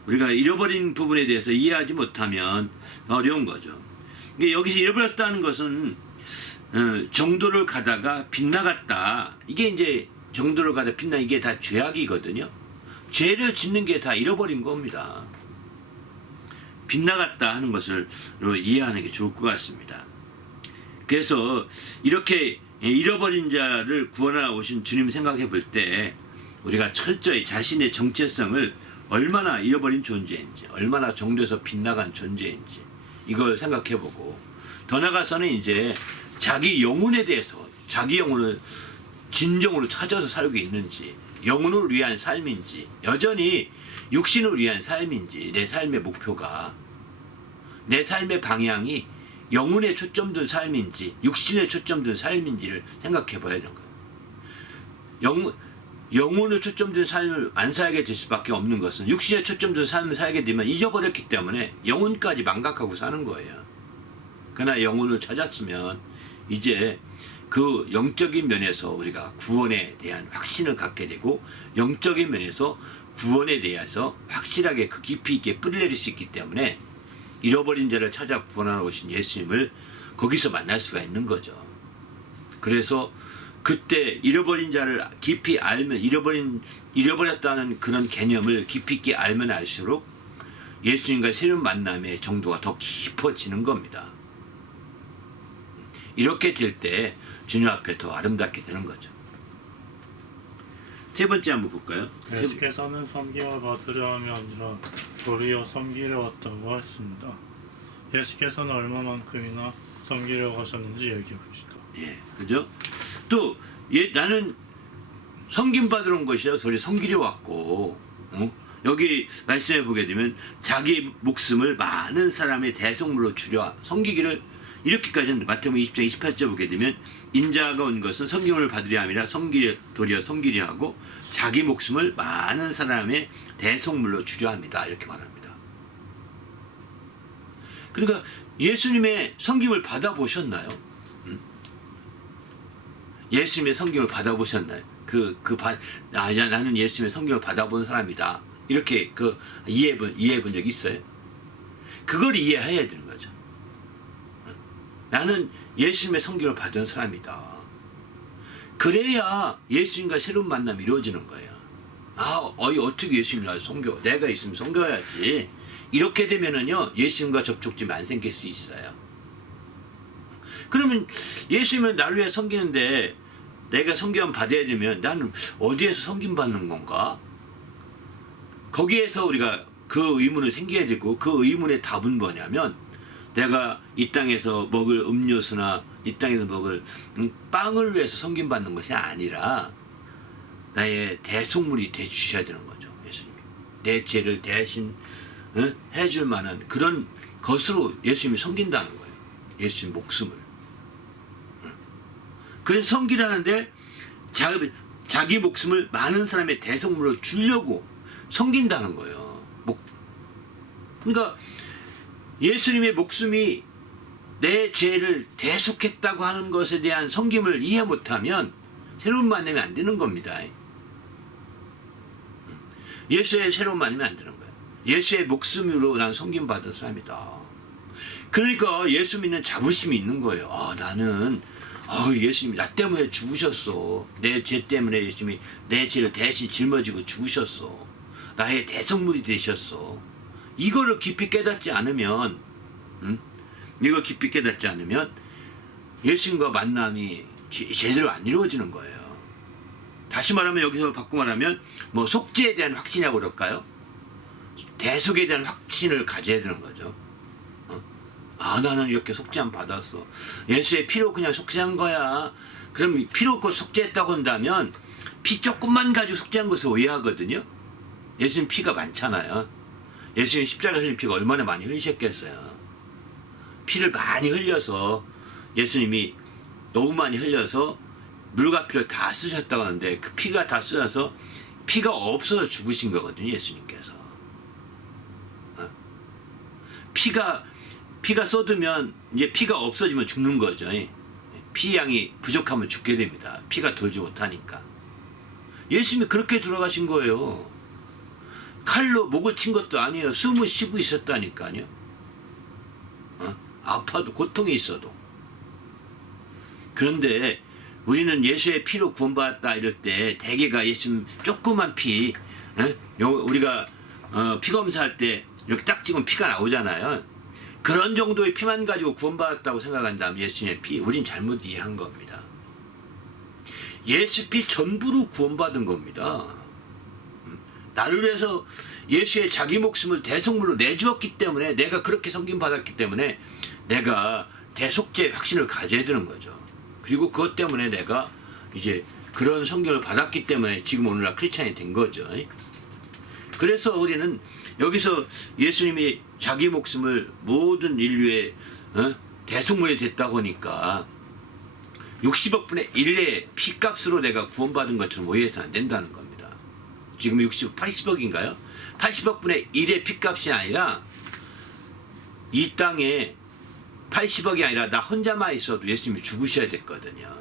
우리가 잃어버린 부분에 대해서 이해하지 못하면 어려운 거죠. 여기서 잃어버렸다는 것은 정도를 가다가 빗나갔다. 이게 이제 정도를 가다 빗나, 이게 다 죄악이거든요. 죄를 짓는 게 다 잃어버린 겁니다. 빗나갔다 하는 것을 이해하는 게 좋을 것 같습니다. 그래서 이렇게 잃어버린 자를 구원하러 오신 주님 생각해 볼 때 우리가 철저히 자신의 정체성을 얼마나 잃어버린 존재인지, 얼마나 정도에서 빗나간 존재인지 이걸 생각해 보고, 더 나아가서는 이제 자기 영혼에 대해서, 자기 영혼을 진정으로 찾아서 살고 있는지, 영혼을 위한 삶인지, 여전히 육신을 위한 삶인지, 내 삶의 목표가, 내 삶의 방향이 영혼에 초점 둔 삶인지 육신에 초점 둔 삶인지를 생각해 봐야 되는 거예요. 영혼을 초점 둔 삶을 안 살게 될 수밖에 없는 것은, 육신에 초점 둔 삶을 살게 되면 잊어버렸기 때문에 영혼까지 망각하고 사는 거예요. 그러나 영혼을 찾았으면 이제 그 영적인 면에서 우리가 구원에 대한 확신을 갖게 되고, 영적인 면에서 구원에 대해서 확실하게 그 깊이 있게 뿌리내릴 수 있기 때문에 잃어버린 자를 찾아 구원하러 오신 예수님을 거기서 만날 수가 있는 거죠. 그래서 그때 잃어버린 자를 깊이 알면, 잃어버렸다는 그런 개념을 깊이 있게 알면 알수록 예수님과의 새로운 만남의 정도가 더 깊어지는 겁니다. 이렇게 될 때 주님 앞에 더 아름답게 되는 거죠. 세 번째 한번 볼까요? 예수께서는 섬기와 받으려 함이 아니라 도리어 섬기려 왔다고 했습니다. 예수께서는 얼마만큼이나 섬기려고 하셨는지 얘기해 봅시다. 예, 그죠? 또 나는 섬김 받으러 온 것이라 도리어 섬기려 왔고, 여기 말씀해 보게 되면 자기 목숨을 많은 사람의 대속물로 주려 섬기기를 이렇게까지는 마태복음 20장 28절 보게 되면 인자가 온 것은 성경을 받으려 함이라 도리어 섬기려 하고 자기 목숨을 많은 사람의 대속물로 주려 합니다. 이렇게 말합니다. 그러니까 예수님의 섬김을 받아보셨나요? 예수님의 섬김을 받아보셨나요? 나는 예수님의 섬김을 받아본 사람이다. 이렇게 이해해본 적 있어요? 그걸 이해해야 되는 거죠. 나는 예수님의 섬김을 받은 사람이다. 그래야 예수님과 새로운 만남이 이루어지는 거예요. 어떻게 예수님을 나를 섬겨? 내가 있으면 섬겨야지. 이렇게 되면은요, 예수님과 접촉점이 안 생길 수 있어요. 그러면 예수님은 나를 위해 섬기는데 내가 섬김 받아야 되면 나는 어디에서 섬김 받는 건가? 거기에서 우리가 그 의문을 생겨야 되고 그 의문의 답은 뭐냐면 내가 이 땅에서 먹을 음료수나 이 땅에서 먹을 빵을 위해서 섬김 받는 것이 아니라 나의 대속물이 돼 주셔야 되는 거죠. 예수님이 내 죄를 대신 해줄 만한 그런 것으로 예수님이 섬긴다는 거예요. 예수님 목숨을. 그래서 섬기라는데 자기 목숨을 많은 사람의 대속물로 주려고 섬긴다는 거예요. 그러니까 예수님의 목숨이 내 죄를 대속했다고 하는 것에 대한 섬김을 이해 못하면 새로운 만남이 안 되는 겁니다. 예수의 새로운 만남이 안 되는 거예요. 예수의 목숨으로 난 섬김받은 사람이다. 그러니까 예수 믿는 자부심이 있는 거예요. 나는 예수님이 나 때문에 죽으셨어. 내 죄 때문에 예수님이 내 죄를 대신 짊어지고 죽으셨어. 나의 대속물이 되셨어. 이거를 깊이 깨닫지 않으면 이거 깊이 깨닫지 않으면 예수님과 만남이 제대로 안 이루어지는 거예요. 다시 말하면 여기서 바꿔 말하면 속죄에 대한 확신이라고 그럴까요? 대속에 대한 확신을 가져야 되는 거죠. 나는 이렇게 속죄함 받았어. 예수의 피로 그냥 속죄한 거야. 그럼 피로 그 속죄했다고 한다면 피 조금만 가지고 속죄한 것을 오해하거든요. 예수님 피가 많잖아요. 예수님 십자가 흘린 피가 얼마나 많이 흘리셨겠어요. 피를 많이 흘려서 예수님이 너무 많이 흘려서 물과 피를 다 쓰셨다고 하는데 그 피가 다 쓰여서 피가 없어서 죽으신 거거든요. 예수님께서. 피가 쏟으면 이제 피가 없어지면 죽는 거죠. 피 양이 부족하면 죽게 됩니다. 피가 돌지 못하니까. 예수님이 그렇게 돌아가신 거예요. 칼로 목을 친 것도 아니에요. 숨을 쉬고 있었다니까요. 아파도 고통이 있어도. 그런데 우리는 예수의 피로 구원받았다 이럴 때 대개가 예수님 조그만 피, 우리가 피 검사할 때 이렇게 딱 찍으면 피가 나오잖아요. 그런 정도의 피만 가지고 구원받았다고 생각한다면 예수님의 피, 우린 잘못 이해한 겁니다. 예수 피 전부로 구원받은 겁니다. 나를 위해서 예수의 자기 목숨을 대속물로 내주었기 때문에 내가 그렇게 섬김받았기 때문에 내가 대속죄의 확신을 가져야 되는 거죠. 그리고 그것 때문에 내가 이제 그런 성경을 받았기 때문에 지금 오늘날 크리스찬이 된 거죠. 그래서 우리는 여기서 예수님이 자기 목숨을 모든 인류의 대속물이 됐다고 하니까 60억 분의 1의 피값으로 내가 구원받은 것처럼 오해해서는 안 된다는 겁니다. 지금 80억인가요? 80억 분의 1의 피값이 아니라 이 땅에 80억이 아니라 나 혼자만 있어도 예수님이 죽으셔야 됐거든요.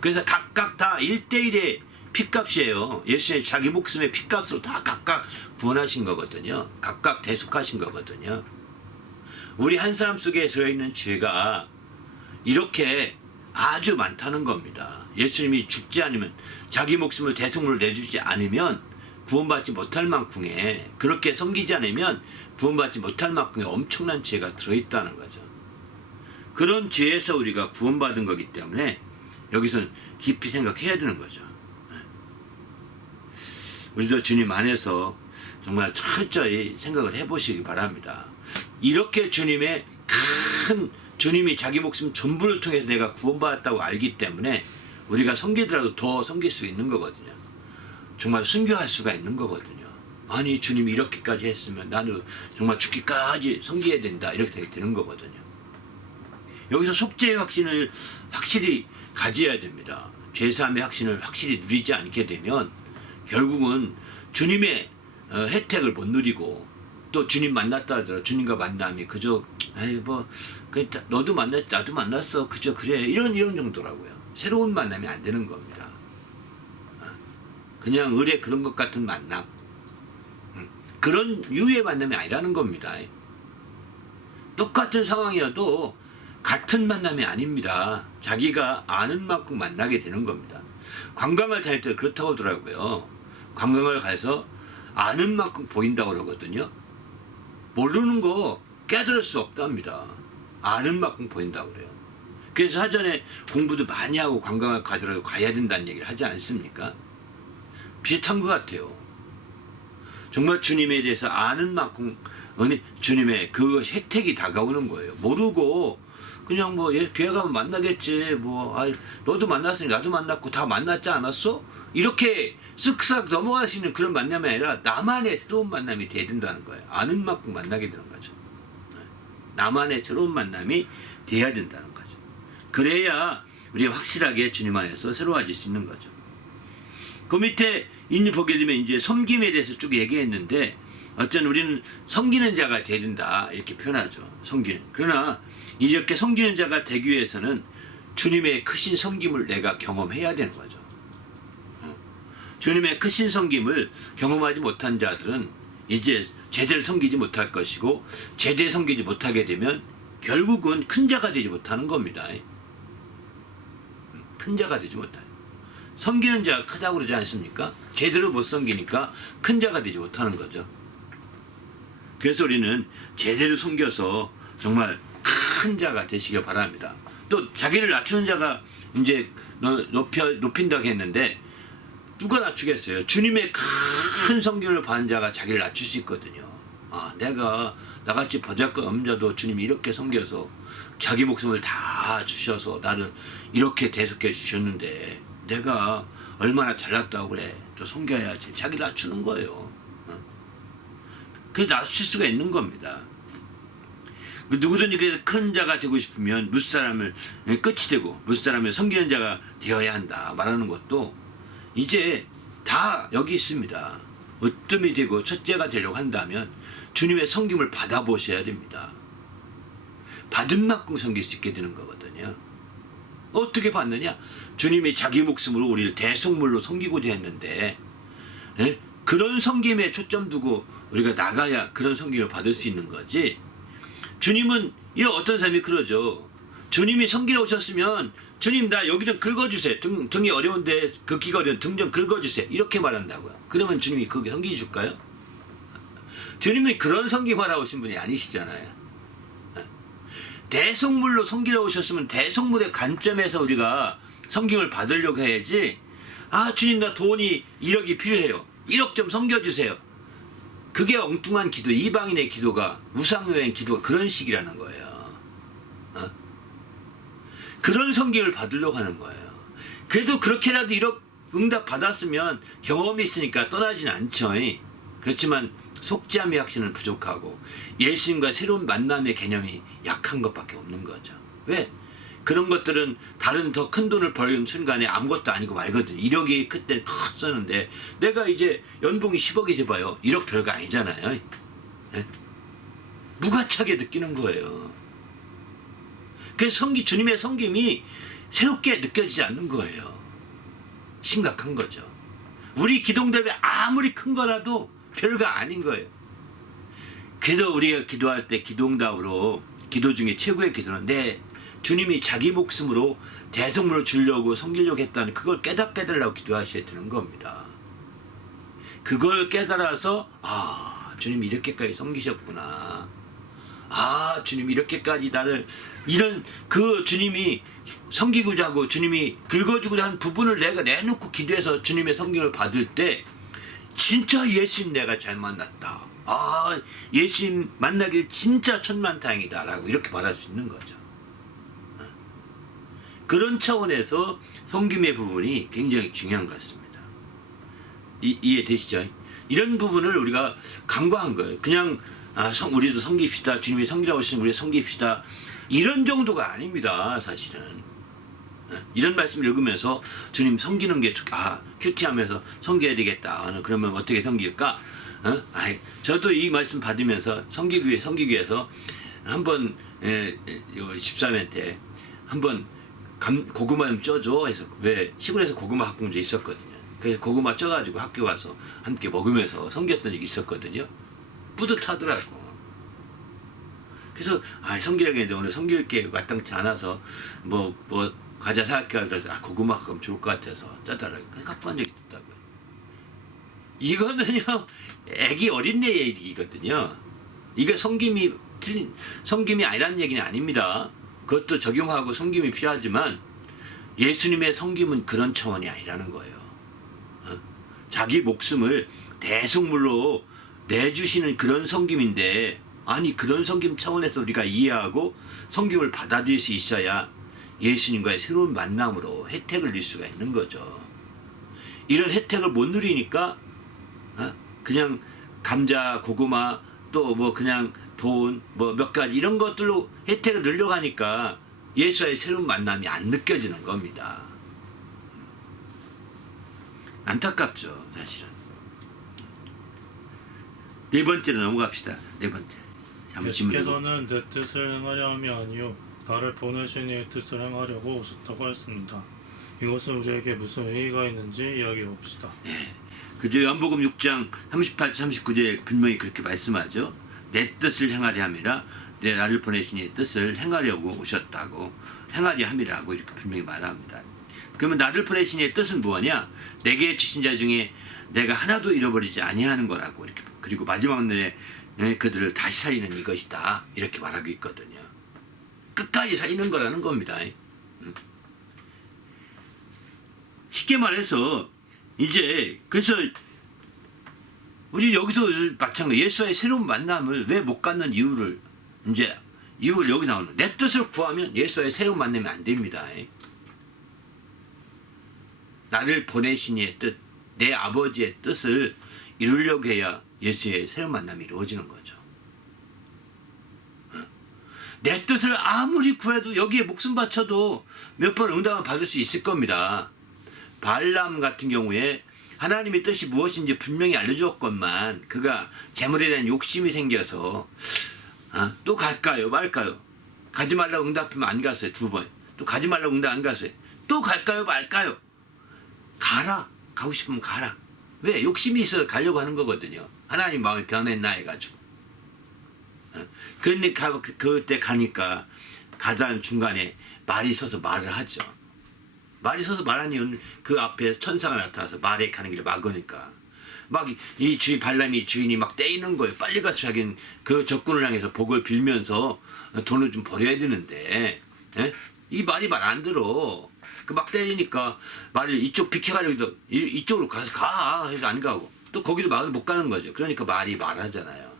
그래서 각각 다 1대1의 피값이에요. 예수님이 자기 목숨의 피값으로 다 각각 구원하신 거거든요. 각각 대속하신 거거든요. 우리 한 사람 속에 들어있는 죄가 이렇게 아주 많다는 겁니다. 예수님이 죽지 않으면 자기 목숨을 대속물로 내주지 않으면 구원받지 못할 만큼의 그렇게 섬기지 않으면 구원받지 못할 만큼의 엄청난 죄가 들어있다는 거죠. 그런 죄에서 우리가 구원받은 거기 때문에 여기서는 깊이 생각해야 되는 거죠. 우리도 주님 안에서 정말 철저히 생각을 해보시기 바랍니다. 이렇게 주님이 자기 목숨 전부를 통해서 내가 구원받았다고 알기 때문에 우리가 섬기더라도 더 섬길 수 있는 거거든요. 정말 순교할 수가 있는 거거든요. 아니 주님이 이렇게까지 했으면 나는 정말 죽기까지 섬겨야 된다 이렇게 생각이 드는 거거든요. 여기서 속죄의 확신을 확실히 가져야 됩니다. 죄사함의 확신을 확실히 누리지 않게 되면 결국은 주님의 혜택을 못 누리고 또 주님 만났다 하더라도 주님과 만남이 그저 에이 뭐 너도 만났지 나도 만났어 그저 그래 이런 정도라고요. 새로운 만남이 안 되는 겁니다. 그냥 의뢰 그런 것 같은 만남 그런 유의 만남이 아니라는 겁니다. 똑같은 상황이어도 같은 만남이 아닙니다. 자기가 아는 만큼 만나게 되는 겁니다. 관광을 다닐 때 그렇다고 하더라고요. 관광을 가서 아는 만큼 보인다고 그러거든요. 모르는 거 깨달을 수 없답니다. 아는 만큼 보인다고 그래요. 그래서 사전에 공부도 많이 하고 관광을 가더라도 가야 된다는 얘기를 하지 않습니까? 비슷한 것 같아요. 정말 주님에 대해서 아는 만큼 주님의 그 혜택이 다가오는 거예요. 모르고 그냥 뭐 교회 가면 만나겠지 뭐 너도 만났으니 나도 만났고 다 만났지 않았어? 이렇게 쓱싹 넘어갈 수 있는 그런 만남이 아니라 나만의 새로운 만남이 돼야 된다는 거예요. 아는 만큼 만나게 되는 거죠. 나만의 새로운 만남이 돼야 된다는 거죠. 그래야 우리가 확실하게 주님 안에서 새로워질 수 있는 거죠. 그 밑에 보게 되면 이제 섬김에 대해서 쭉 얘기했는데 어쨌든 우리는 섬기는 자가 돼야 된다 이렇게 표현하죠. 섬기는. 그러나 이렇게 섬기는 자가 되기 위해서는 주님의 크신 섬김을 내가 경험해야 되는 거죠. 주님의 크신 섬김을 경험하지 못한 자들은 이제 제대로 섬기지 못할 것이고 제대로 섬기지 못하게 되면 결국은 큰 자가 되지 못하는 겁니다. 큰 자가 되지 못해요. 섬기는 자가 크다고 그러지 않습니까? 제대로 못 섬기니까 큰 자가 되지 못하는 거죠. 그래서 우리는 제대로 섬겨서 정말 큰 자가 되시길 바랍니다. 또 자기를 낮추는 자가 이제 높인다고 했는데 누가 낮추겠어요? 주님의 큰 섬김을 받은 자가 자기를 낮출 수 있거든요. 내가 나같이 버젓없는 자도 주님이 이렇게 섬겨서 자기 목숨을 다 주셔서 나를 이렇게 대속해 주셨는데 내가 얼마나 잘났다고 그래. 또 섬겨야지. 자기를 낮추는 거예요. 그래서 낮출 수가 있는 겁니다. 누구든지 그래서 큰 자가 되고 싶으면 무사람을 끝이 되고 무사람을 섬기는 자가 되어야 한다 말하는 것도 이제 다 여기 있습니다. 으뜸이 되고 첫째가 되려고 한다면 주님의 섬김을 받아보셔야 됩니다. 받은 만큼 섬길 수 있게 되는 거거든요. 어떻게 받느냐? 주님이 자기 목숨으로 우리를 대속물로 섬기고자 했는데 그런 섬김에 초점 두고 우리가 나가야 그런 섬김을 받을 수 있는 거지. 주님은 이런 어떤 사람이 그러죠. 주님이 섬기러 오셨으면 주님 나 여기 좀 긁어주세요. 등이 어려운데 긁기가 어려운 등 좀 긁어주세요. 이렇게 말한다고요. 그러면 주님이 그게 섬기 줄까요? 주님이 그런 섬김하러 오신 분이 아니시잖아요. 대속물로 섬기러 오셨으면 대속물의 관점에서 우리가 섬김을 받으려고 해야지. 주님 나 돈이 1억이 필요해요. 1억 좀 섬겨주세요. 그게 엉뚱한 기도, 이방인의 기도가 우상여행 기도가 그런 식이라는 거예요. 그런 섬김을 받으려고 하는 거예요. 그래도 그렇게라도 1억 응답 받았으면 경험이 있으니까 떠나지는 않죠. 그렇지만 속죄함의 확신은 부족하고 예수님과 새로운 만남의 개념이 약한 것밖에 없는 거죠. 왜? 그런 것들은 다른 더 큰 돈을 벌는 순간에 아무것도 아니고 말거든요. 1억이 그때 컸었는데 내가 이제 연봉이 10억이 돼봐요. 1억 별거 아니잖아요. 네? 무가차게 느끼는 거예요. 그래서 주님의 섬김이 새롭게 느껴지지 않는 거예요. 심각한 거죠. 우리 기도응답이 아무리 큰 거라도 별거 아닌 거예요. 그래도 우리가 기도할 때 기도응답으로 기도 중에 최고의 기도는 주님이 자기 목숨으로 대속물을 주려고 섬기려고 했다는 그걸 깨달으려고 기도하셔야 되는 겁니다. 그걸 깨달아서 주님이 이렇게까지 섬기셨구나. 주님이 이렇게까지 나를 이런 그 주님이 섬기고자 하고 주님이 긁어주고자 하는 부분을 내가 내놓고 기도해서 주님의 섬김을 받을 때 진짜 예수님 내가 잘 만났다. 예수님 만나길 진짜 천만다행이다 라고 이렇게 말할 수 있는 거죠. 그런 차원에서 섬김의 부분이 굉장히 중요한 것 같습니다. 이해되시죠? 이런 부분을 우리가 간과한 거예요. 그냥 우리도 섬깁시다. 주님이 섬기라고 하시면 우리 섬깁시다. 이런 정도가 아닙니다. 사실은. 이런 말씀을 읽으면서 주님 섬기는 게 큐티하면서 섬겨야 되겠다. 그러면 어떻게 섬길까? 저도 이 말씀 받으면서 섬기기 위해서 한번 13회 때 한번 고구마 좀 쪄줘 해서 왜 시골에서 고구마 학공제 있었거든요. 그래서 고구마 쪄가지고 학교 가서 함께 먹으면서 섬겼던 적이 있었거든요. 뿌듯하더라고. 그래서 섬기라고 했는데 오늘 섬길 게 마땅치 않아서 뭐 과자 사학교하다 고구마 가면 좋을 것 같아서 쪄달라고 갖고 한 적이 있다고요. 이거는요 애기 어린애 얘기거든요. 이거 섬김이 아니라는 얘기는 아닙니다. 그것도 적용하고 섬김이 필요하지만 예수님의 섬김은 그런 차원이 아니라는 거예요. 자기 목숨을 대속물로 내주시는 그런 섬김인데 그런 섬김 차원에서 우리가 이해하고 섬김을 받아들일 수 있어야 예수님과의 새로운 만남으로 혜택을 누릴 수가 있는 거죠. 이런 혜택을 못 누리니까 그냥 감자, 고구마 또 뭐 그냥 돈 뭐 몇 가지 이런 것들로 혜택을 누리려고 하니까 예수와의 새로운 만남이 안 느껴지는 겁니다. 안타깝죠, 사실은. 네 번째로 넘어갑시다. 네 번째. 예수께서는 내 뜻을 행하려 함이 아니요 나를 보내신 이의 뜻을 행하려고 오셨다고 했습니다. 이것은 우리에게 무슨 의의가 있는지 이야기해 봅시다. 그저 요한복음 6장 38, 39절에 분명히 그렇게 말씀하죠. 내 뜻을 행하려 함이라 나를 보내신 이의 뜻을 행하려고 오셨다고 행하려 함이라고 이렇게 분명히 말합니다. 그러면 나를 보내신 이의 뜻은 뭐냐? 내게 주신 자 중에 내가 하나도 잃어버리지 아니하는 거라고 이렇게 그리고 마지막 날에 그들을 다시 살리는 이것이다 이렇게 말하고 있거든요. 끝까지 살리는 거라는 겁니다. 쉽게 말해서 이제 그래서 우리 여기서 마찬가지 예수와의 새로운 만남을 왜 못 갖는 이유를 여기 나오는 내 뜻을 구하면 예수와의 새로운 만남이 안 됩니다. 나를 보내신 이의 뜻, 내 아버지의 뜻을 이루려고 해야 예수의 새로운 만남이 이루어지는 거죠. 내 뜻을 아무리 구해도 여기에 목숨 바쳐도 몇 번 응답을 받을 수 있을 겁니다. 발람 같은 경우에 하나님의 뜻이 무엇인지 분명히 알려주었건만 그가 재물에 대한 욕심이 생겨서 또 갈까요 말까요? 가지 말라고 응답하면 안 갔어요. 2번. 또 가지 말라고 응답 안 갔어요. 또 갈까요 말까요? 가라. 가고 싶으면 가라. 왜? 욕심이 있어서 가려고 하는 거거든요. 하나님 마음이 변했나 해가지고. 그러니까 그때 가니까 가다 중간에 말이 서서 말을 하죠. 말이 서서 말하니 그 앞에 천사가 나타나서 말에 가는 길을 막으니까 막 이 발람이 주인이 막 떼이는 거예요. 빨리 가서 자기는 그 적군을 향해서 복을 빌면서 돈을 좀 벌여야 되는데 이 말이 말 안 들어. 그 막 때리니까 말을 이쪽 비켜가려고 해도 이쪽으로 가서 가 해서 안 가고 또 거기도 말을 못 가는 거죠. 그러니까 말이 말하잖아요.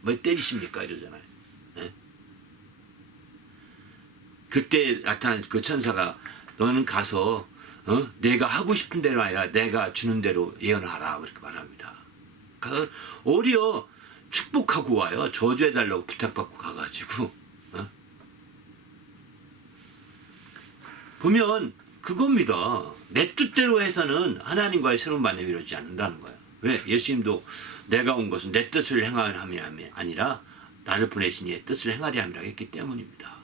뭐 때리십니까 이러잖아요. 그때 나타난 그 천사가 너는 가서 내가 하고 싶은 대로 아니라 내가 주는 대로 예언하라 그렇게 말합니다. 가서 오히려 축복하고 와요. 저주해달라고 부탁받고 가가지고 보면 그겁니다. 내 뜻대로 해서는 하나님과의 새로운 만남이 이루어지지 않는다는 거예요. 왜? 예수님도 내가 온 것은 내 뜻을 행하려 함이 아니라 나를 보내신 이의 뜻을 행하려 함이라 했기 때문입니다.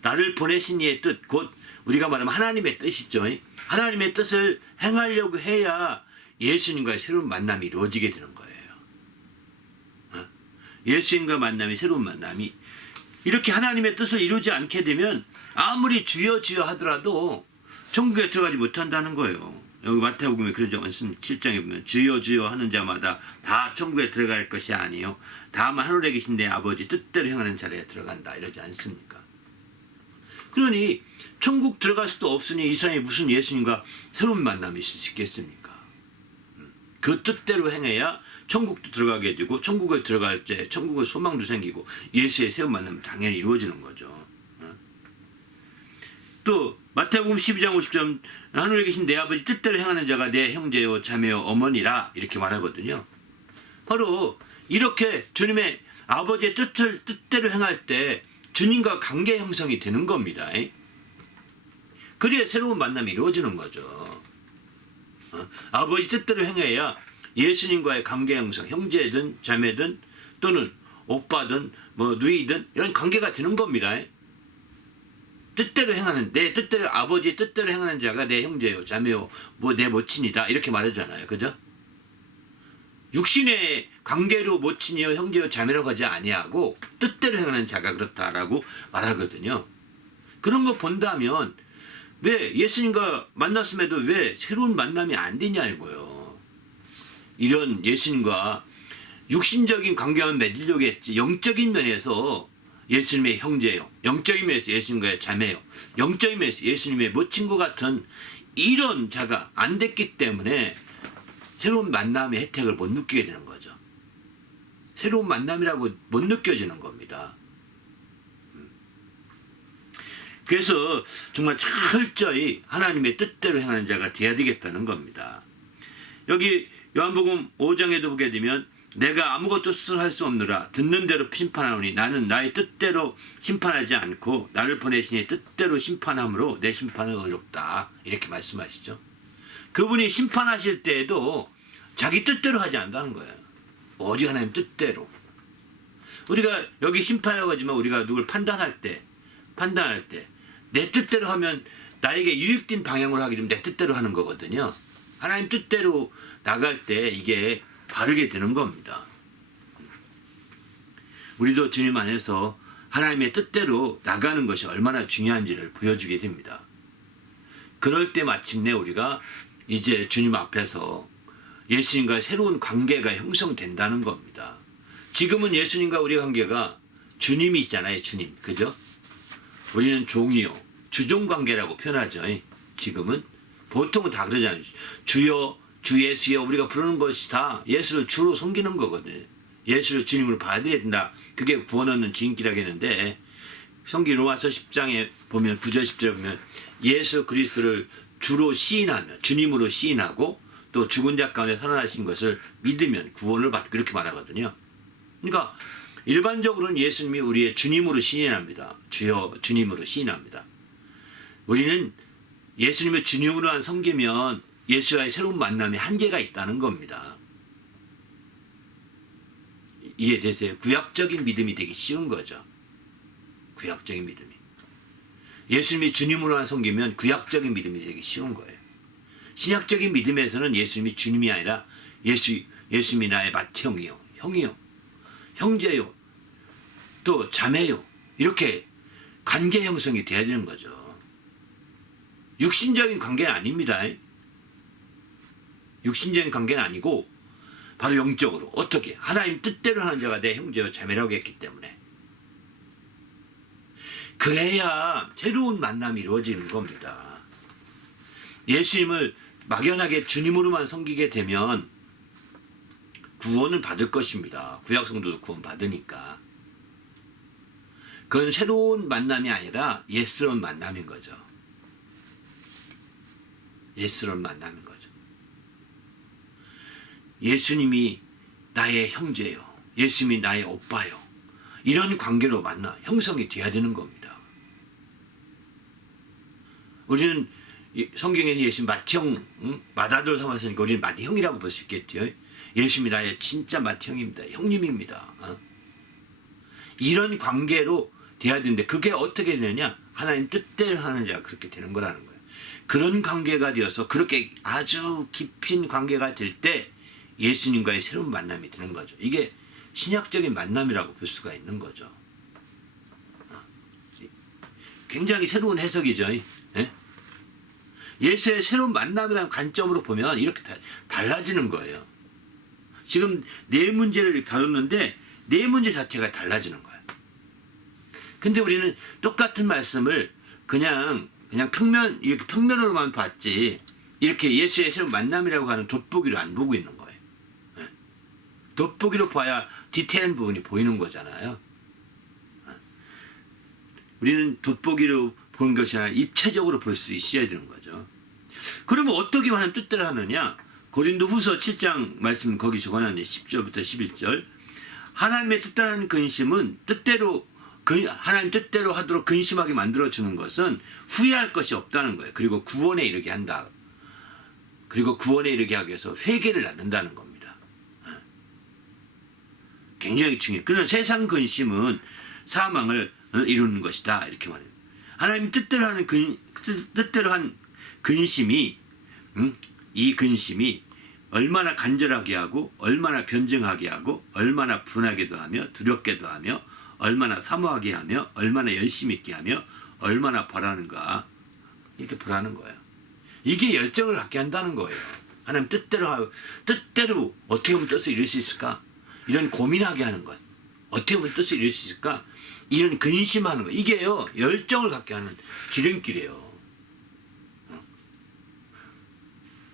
나를 보내신 이의 뜻, 곧 우리가 말하면 하나님의 뜻이죠. 하나님의 뜻을 행하려고 해야 예수님과의 새로운 만남이 이루어지게 되는 거예요. 예수님과 만남이 새로운 만남이 이렇게 하나님의 뜻을 이루지 않게 되면 아무리 주여 주여 하더라도 천국에 들어가지 못한다는 거예요. 여기 마태복음에 그런 적 있습니다. 7장에 보면 주여 주여 하는 자마다 다 천국에 들어갈 것이 아니요 다만 하늘에 계신 내 아버지 뜻대로 행하는 자리에 들어간다 이러지 않습니까? 그러니 천국 들어갈 수도 없으니 이 사람이 무슨 예수님과 새로운 만남이 있을 수 있겠습니까? 그 뜻대로 행해야 천국도 들어가게 되고 천국에 들어갈 때 천국의 소망도 생기고 예수의 새로운 만남은 당연히 이루어지는 거죠. 또 마태복음 12장 50절 하늘에 계신 내 아버지 뜻대로 행하는 자가 내 형제요 자매요 어머니라 이렇게 말하거든요. 바로 이렇게 주님의 아버지의 뜻대로 행할 때 주님과 관계 형성이 되는 겁니다. 그래야 새로운 만남이 이루어지는 거죠. 아버지 뜻대로 행해야 예수님과의 관계 형성, 형제든 자매든 또는 오빠든 뭐 누이든 이런 관계가 되는 겁니다. 뜻대로 행하는, 내 뜻대로, 아버지의 뜻대로 행하는 자가 내 형제요 자매요 뭐 내 모친이다 이렇게 말하잖아요. 그죠? 육신의 관계로 모친이요 형제요 자매라고 하지 아니하고 뜻대로 행하는 자가 그렇다라고 말하거든요. 그런 거 본다면 왜 예수님과 만났음에도 왜 새로운 만남이 안 되냐고요. 이런 예수님과 육신적인 관계만 맺으려고 했지 영적인 면에서 예수님의 형제요, 영적인 면에서 예수님과의 자매요, 영적인 면에서 예수님의 모친과 같은 이런 자가 안 됐기 때문에 새로운 만남의 혜택을 못 느끼게 되는 거죠. 새로운 만남이라고 못 느껴지는 겁니다. 그래서 정말 철저히 하나님의 뜻대로 행하는 자가 되어야 되겠다는 겁니다. 여기 요한복음 5장에도 보게 되면 내가 아무것도 스스로 할 수 없느라 듣는 대로 심판하노니 나는 나의 뜻대로 심판하지 않고 나를 보내신 이 뜻대로 심판함으로 내 심판은 의롭다. 이렇게 말씀하시죠. 그분이 심판하실 때에도 자기 뜻대로 하지 않는다는 거예요. 오직 하나님 뜻대로. 우리가 여기 심판이라고 하지만 우리가 누굴 판단할 때 내 뜻대로 하면 나에게 유익된 방향으로 하기 좀 내 뜻대로 하는 거거든요. 하나님 뜻대로 나갈 때 이게 바르게 되는 겁니다. 우리도 주님 안에서 하나님의 뜻대로 나가는 것이 얼마나 중요한지를 보여주게 됩니다. 그럴 때 마침내 우리가 이제 주님 앞에서 예수님과의 새로운 관계가 형성된다는 겁니다. 지금은 예수님과 우리 관계가 주님이시잖아요. 주님. 그죠? 우리는 종이요. 주종관계라고 표현하죠. 지금은. 보통은 다 그러잖아요. 주여, 주 예수여 우리가 부르는 것이 다 예수를 주로 섬기는 거거든요. 예수를 주님으로 받아들여야 된다. 그게 구원 얻는 지름길이라고 했는데 성경 로마서 10장에 보면 9절 10절에 보면 예수 그리스도를 주로 시인하며 주님으로 시인하고 또 죽은 자 가운데 살아나신 것을 믿으면 구원을 받고 이렇게 말하거든요. 그러니까 일반적으로는 예수님이 우리의 주님으로 시인합니다. 주여 주님으로 시인합니다. 우리는 예수님의 주님으로만 섬기면 예수와의 새로운 만남에 한계가 있다는 겁니다. 이해되세요? 구약적인 믿음이 되기 쉬운 거죠. 구약적인 믿음이. 예수님이 주님으로만 섬기면 구약적인 믿음이 되기 쉬운 거예요. 신약적인 믿음에서는 예수님이 주님이 아니라 예수님이 나의 맏형이요, 형이요, 형제요, 또 자매요. 이렇게 관계 형성이 돼야 되는 거죠. 육신적인 관계는 아닙니다. 육신적인 관계는 아니고 바로 영적으로 어떻게 하나님 뜻대로 하는 자가 내 형제와 자매라고 했기 때문에 그래야 새로운 만남이 이루어지는 겁니다. 예수님을 막연하게 주님으로만 섬기게 되면 구원을 받을 것입니다. 구약 성도도 구원 받으니까. 그건 새로운 만남이 아니라 옛스러운 만남인 거죠. 옛스러운 만남인 거죠. 예수님이 나의 형제요. 예수님이 나의 오빠요. 이런 관계로 만나 형성이 돼야 되는 겁니다. 우리는 성경에는 예수님 맏형, 맏아들 삼았으니까 우리는 맏형이라고 볼 수 있겠죠. 예수님이 나의 진짜 맏형입니다. 형님입니다. 이런 관계로 돼야 되는데 그게 어떻게 되느냐? 하나님 뜻대로 하는 자가 그렇게 되는 거라는 거예요. 그런 관계가 되어서 그렇게 아주 깊은 관계가 될 때 예수님과의 새로운 만남이 되는 거죠. 이게 신약적인 만남이라고 볼 수가 있는 거죠. 굉장히 새로운 해석이죠. 예? 예수의 새로운 만남이라는 관점으로 보면 이렇게 달라지는 거예요. 지금 네 문제를 다뤘는데 네 문제 자체가 달라지는 거예요. 근데 우리는 똑같은 말씀을 그냥 이렇게 평면으로만 봤지 이렇게 예수의 새로운 만남이라고 하는 돋보기로 안 보고 있는 거예요. 예? 돋보기로 봐야 디테일한 부분이 보이는 거잖아요. 우리는 돋보기로 보는 것이 아니라 입체적으로 볼 수 있어야 되는 거죠. 그러면 어떻게 하나님 뜻대로 하느냐? 고린도후서 7장 말씀 거기 적어놨는데 10절부터 11절. 하나님의 뜻대로하는 근심은 하나님 뜻대로 하도록 근심하게 만들어주는 것은 후회할 것이 없다는 거예요. 그리고 구원에 이르게 한다. 그리고 구원에 이르게 하기 위해서 회개를 낳는다는 겁니다. 굉장히 중요해요. 그러나 세상 근심은 사망을 이루는 것이다. 이렇게 말해요. 하나님 뜻대로 한 근심이 이 근심이 얼마나 간절하게 하고 얼마나 변증하게 하고 얼마나 분하게도 하며 두렵게도 하며 얼마나 사모하게 하며 얼마나 열심히 있게 하며 얼마나 바라는가 이렇게 보라는 거예요. 이게 열정을 갖게 한다는 거예요. 하나님 뜻대로 어떻게 하면 뜻을 이룰 수 있을까? 이런 고민하게 하는 것. 어떻게 하면 뜻을 이룰 수 있을까? 이런 근심하는 것. 이게요 열정을 갖게 하는 지름길이에요.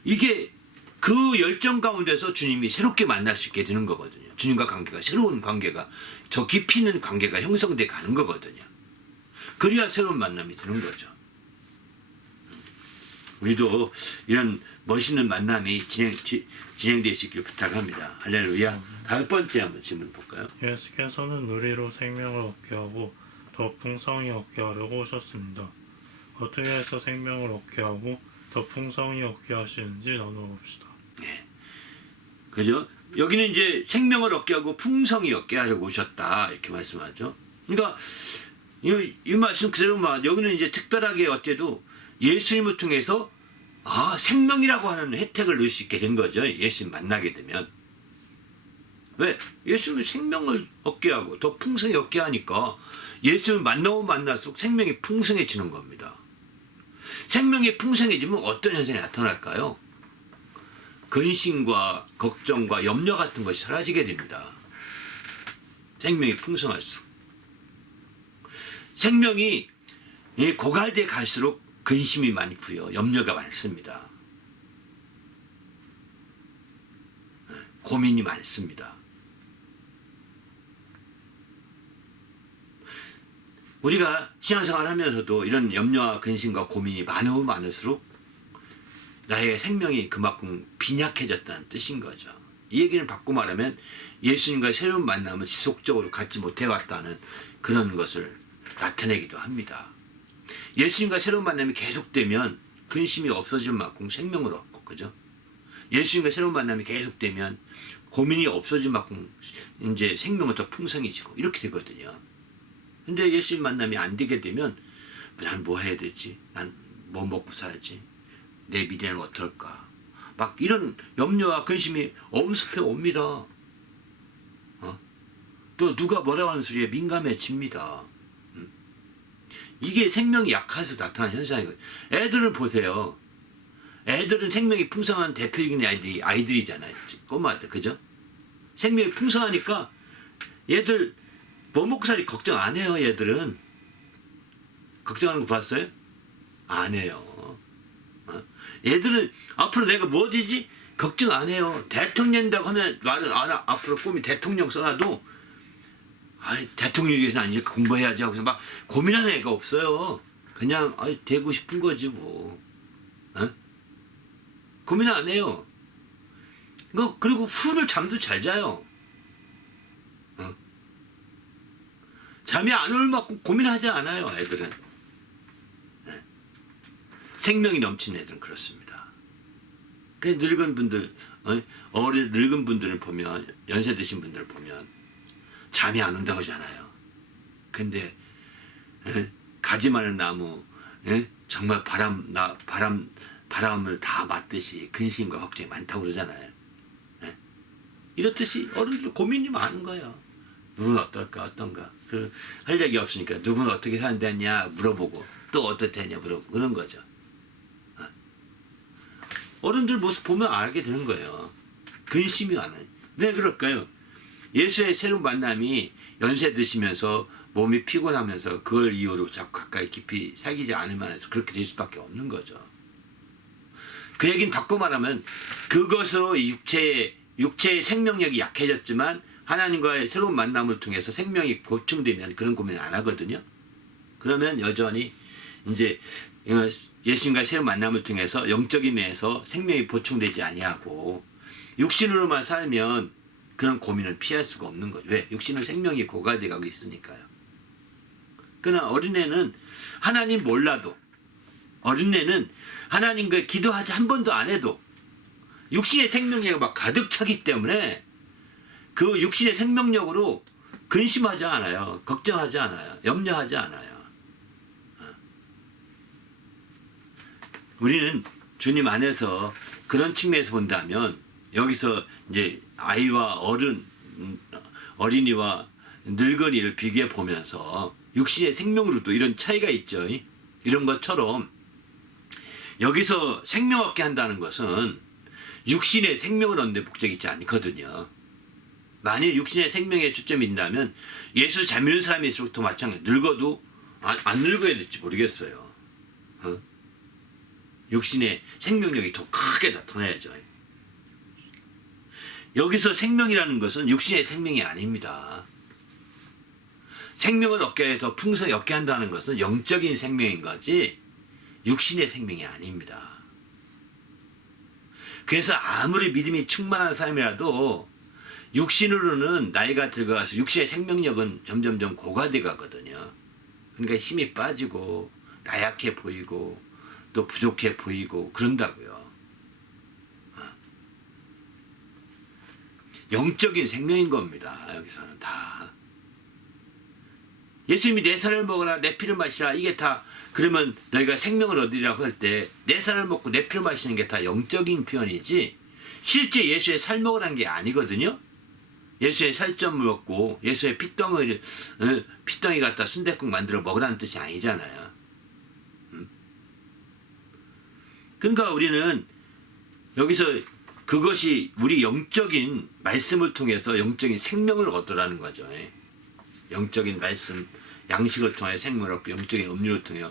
이게 그 열정 가운데서 주님이 새롭게 만날 수 있게 되는 거거든요. 주님과 관계가 새로운 관계가 저 깊이 있는 관계가 형성돼 가는 거거든요. 그래야 새로운 만남이 되는 거죠. 우리도 이런 멋있는 만남이 진행되어 있길 부탁합니다. 할렐루야. 5번째 한번 질문 볼까요? 예수께서는 우리로 생명을 얻게 하고 더 풍성히 얻게 하려고 오셨습니다. 어떻게 해서 생명을 얻게 하고 더 풍성히 얻게 하시는지 나누어 봅시다. 네. 그죠? 여기는 이제 생명을 얻게 하고 풍성히 얻게 하려고 오셨다. 이렇게 말씀하죠. 그러니까 이 말씀 그대로 여기는 이제 특별하게 어때도 예수님을 통해서 생명이라고 하는 혜택을 누릴 수 있게 된 거죠. 예수님 만나게 되면. 왜? 예수님은 생명을 얻게 하고 더 풍성히 얻게 하니까 예수님을 만나고 만날수록 생명이 풍성해지는 겁니다. 생명이 풍성해지면 어떤 현상이 나타날까요? 근심과 걱정과 염려 같은 것이 사라지게 됩니다. 생명이 풍성할수록. 생명이 고갈돼 갈수록 근심이 많고요. 염려가 많습니다. 고민이 많습니다. 우리가 신앙생활 하면서도 이런 염려와 근심과 고민이 많으면 많을수록 나의 생명이 그만큼 빈약해졌다는 뜻인 거죠. 이 얘기는 바꾸고 말하면 예수님과의 새로운 만남을 지속적으로 갖지 못해왔다는 그런 것을 나타내기도 합니다. 예수님과 새로운 만남이 계속되면 근심이 없어질 만큼 생명을 얻고, 그죠? 예수님과 새로운 만남이 계속되면 고민이 없어질 만큼 이제 생명은 더 풍성해지고 이렇게 되거든요. 근데 예수님 만남이 안 되게 되면 난 뭐 해야 되지? 난 뭐 먹고 살지? 내 미래는 어떨까? 막 이런 염려와 근심이 엄습해 옵니다. 또 누가 뭐라고 하는 소리에 민감해집니다. 이게 생명이 약해서 나타나는 현상이거든요. 애들을 보세요. 애들은 생명이 풍성한 대표적인 아이들이잖아요. 꼬마들, 그죠? 생명이 풍성하니까 얘들 뭐 먹고 살이 걱정 안 해요. 얘들은 걱정하는 거 봤어요? 안 해요. 얘들은 앞으로 내가 뭐 되지? 걱정 안 해요. 대통령이라고 하면 말은 앞으로 꿈이 대통령 써놔도 대통령이 위해서 난 이렇게 공부해야지 하고서 막 고민하는 애가 없어요. 그냥 되고 싶은 거지 뭐. 고민 안 해요. 그리고 후를 잠도 잘 자요. 잠이 안 올 만큼 고민하지 않아요. 애들은. 생명이 넘치는 애들은 그렇습니다. 그 늙은 분들, 늙은 분들을 보면, 연세 드신 분들을 보면 잠이 안 온다고 하잖아요. 근데 가지 많은 나무, 정말 바람을 다 맞듯이 근심과 걱정이 많다고 그러잖아요. 이렇듯이 어른들 고민이 많은 거예요. 누구는 어떨까 어떤가. 할 얘기 없으니까 누구는 어떻게 사는데냐 물어보고 또 어떻대냐 물어보고 그런 거죠. 어른들 모습 보면 알게 되는 거예요. 근심이 많아요. 왜 그럴까요? 예수의 새로운 만남이 연세 드시면서 몸이 피곤하면서 그걸 이유로 자꾸 가까이 깊이 사귀지 않으면 해서 그렇게 될 수밖에 없는 거죠. 그 얘기는 바꿔 말하면 그것으로 육체의 생명력이 약해졌지만 하나님과의 새로운 만남을 통해서 생명이 보충되면 그런 고민을 안 하거든요. 그러면 여전히 이제 예수님과 새로운 만남을 통해서 영적인 면에서 생명이 보충되지 아니하고 육신으로만 살면 그런 고민을 피할 수가 없는 거죠. 왜? 육신은 생명이 고갈돼 가고 있으니까요. 그러나 어린애는 하나님 몰라도, 어린애는 하나님과 기도하지 한 번도 안 해도 육신의 생명력이 막 가득 차기 때문에 그 육신의 생명력으로 근심하지 않아요. 걱정하지 않아요. 염려하지 않아요. 우리는 주님 안에서 그런 측면에서 본다면 여기서 이제 아이와 어린이와 늙은이를 비교해 보면서 육신의 생명으로도 이런 차이가 있죠. 이런 것처럼 여기서 생명 얻게 한다는 것은 육신의 생명을 얻는 데 목적이 있지 않거든요. 만일 육신의 생명에 초점이 있다면 예수 잘 믿는 사람일수록 더 마찬가지. 늙어도 안 늙어야 될지 모르겠어요. 육신의 생명력이 더 크게 나타나야죠. 여기서 생명이라는 것은 육신의 생명이 아닙니다. 생명을 얻게 더 풍성히 얻게 한다는 것은 영적인 생명인 거지 육신의 생명이 아닙니다. 그래서 아무리 믿음이 충만한 사람이라도 육신으로는 나이가 들어가서 육신의 생명력은 점점점 고갈돼 가거든요. 그러니까 힘이 빠지고 나약해 보이고 또 부족해 보이고 그런다고요. 영적인 생명인 겁니다. 여기서는 다. 예수님이 내 살을 먹어라 내 피를 마시라 이게 다 그러면 너희가 생명을 얻으리라고 할 때 내 살을 먹고 내 피를 마시는 게 다 영적인 표현이지 실제 예수의 살 먹으라는 게 아니거든요. 예수의 살점을 먹고 예수의 피덩이 갖다 순댓국 만들어 먹으라는 뜻이 아니잖아요. 그러니까 우리는 여기서 그것이 우리 영적인 말씀을 통해서 영적인 생명을 얻으라는 거죠. 영적인 말씀, 양식을 통해 생명을 얻고 영적인 음료를 통해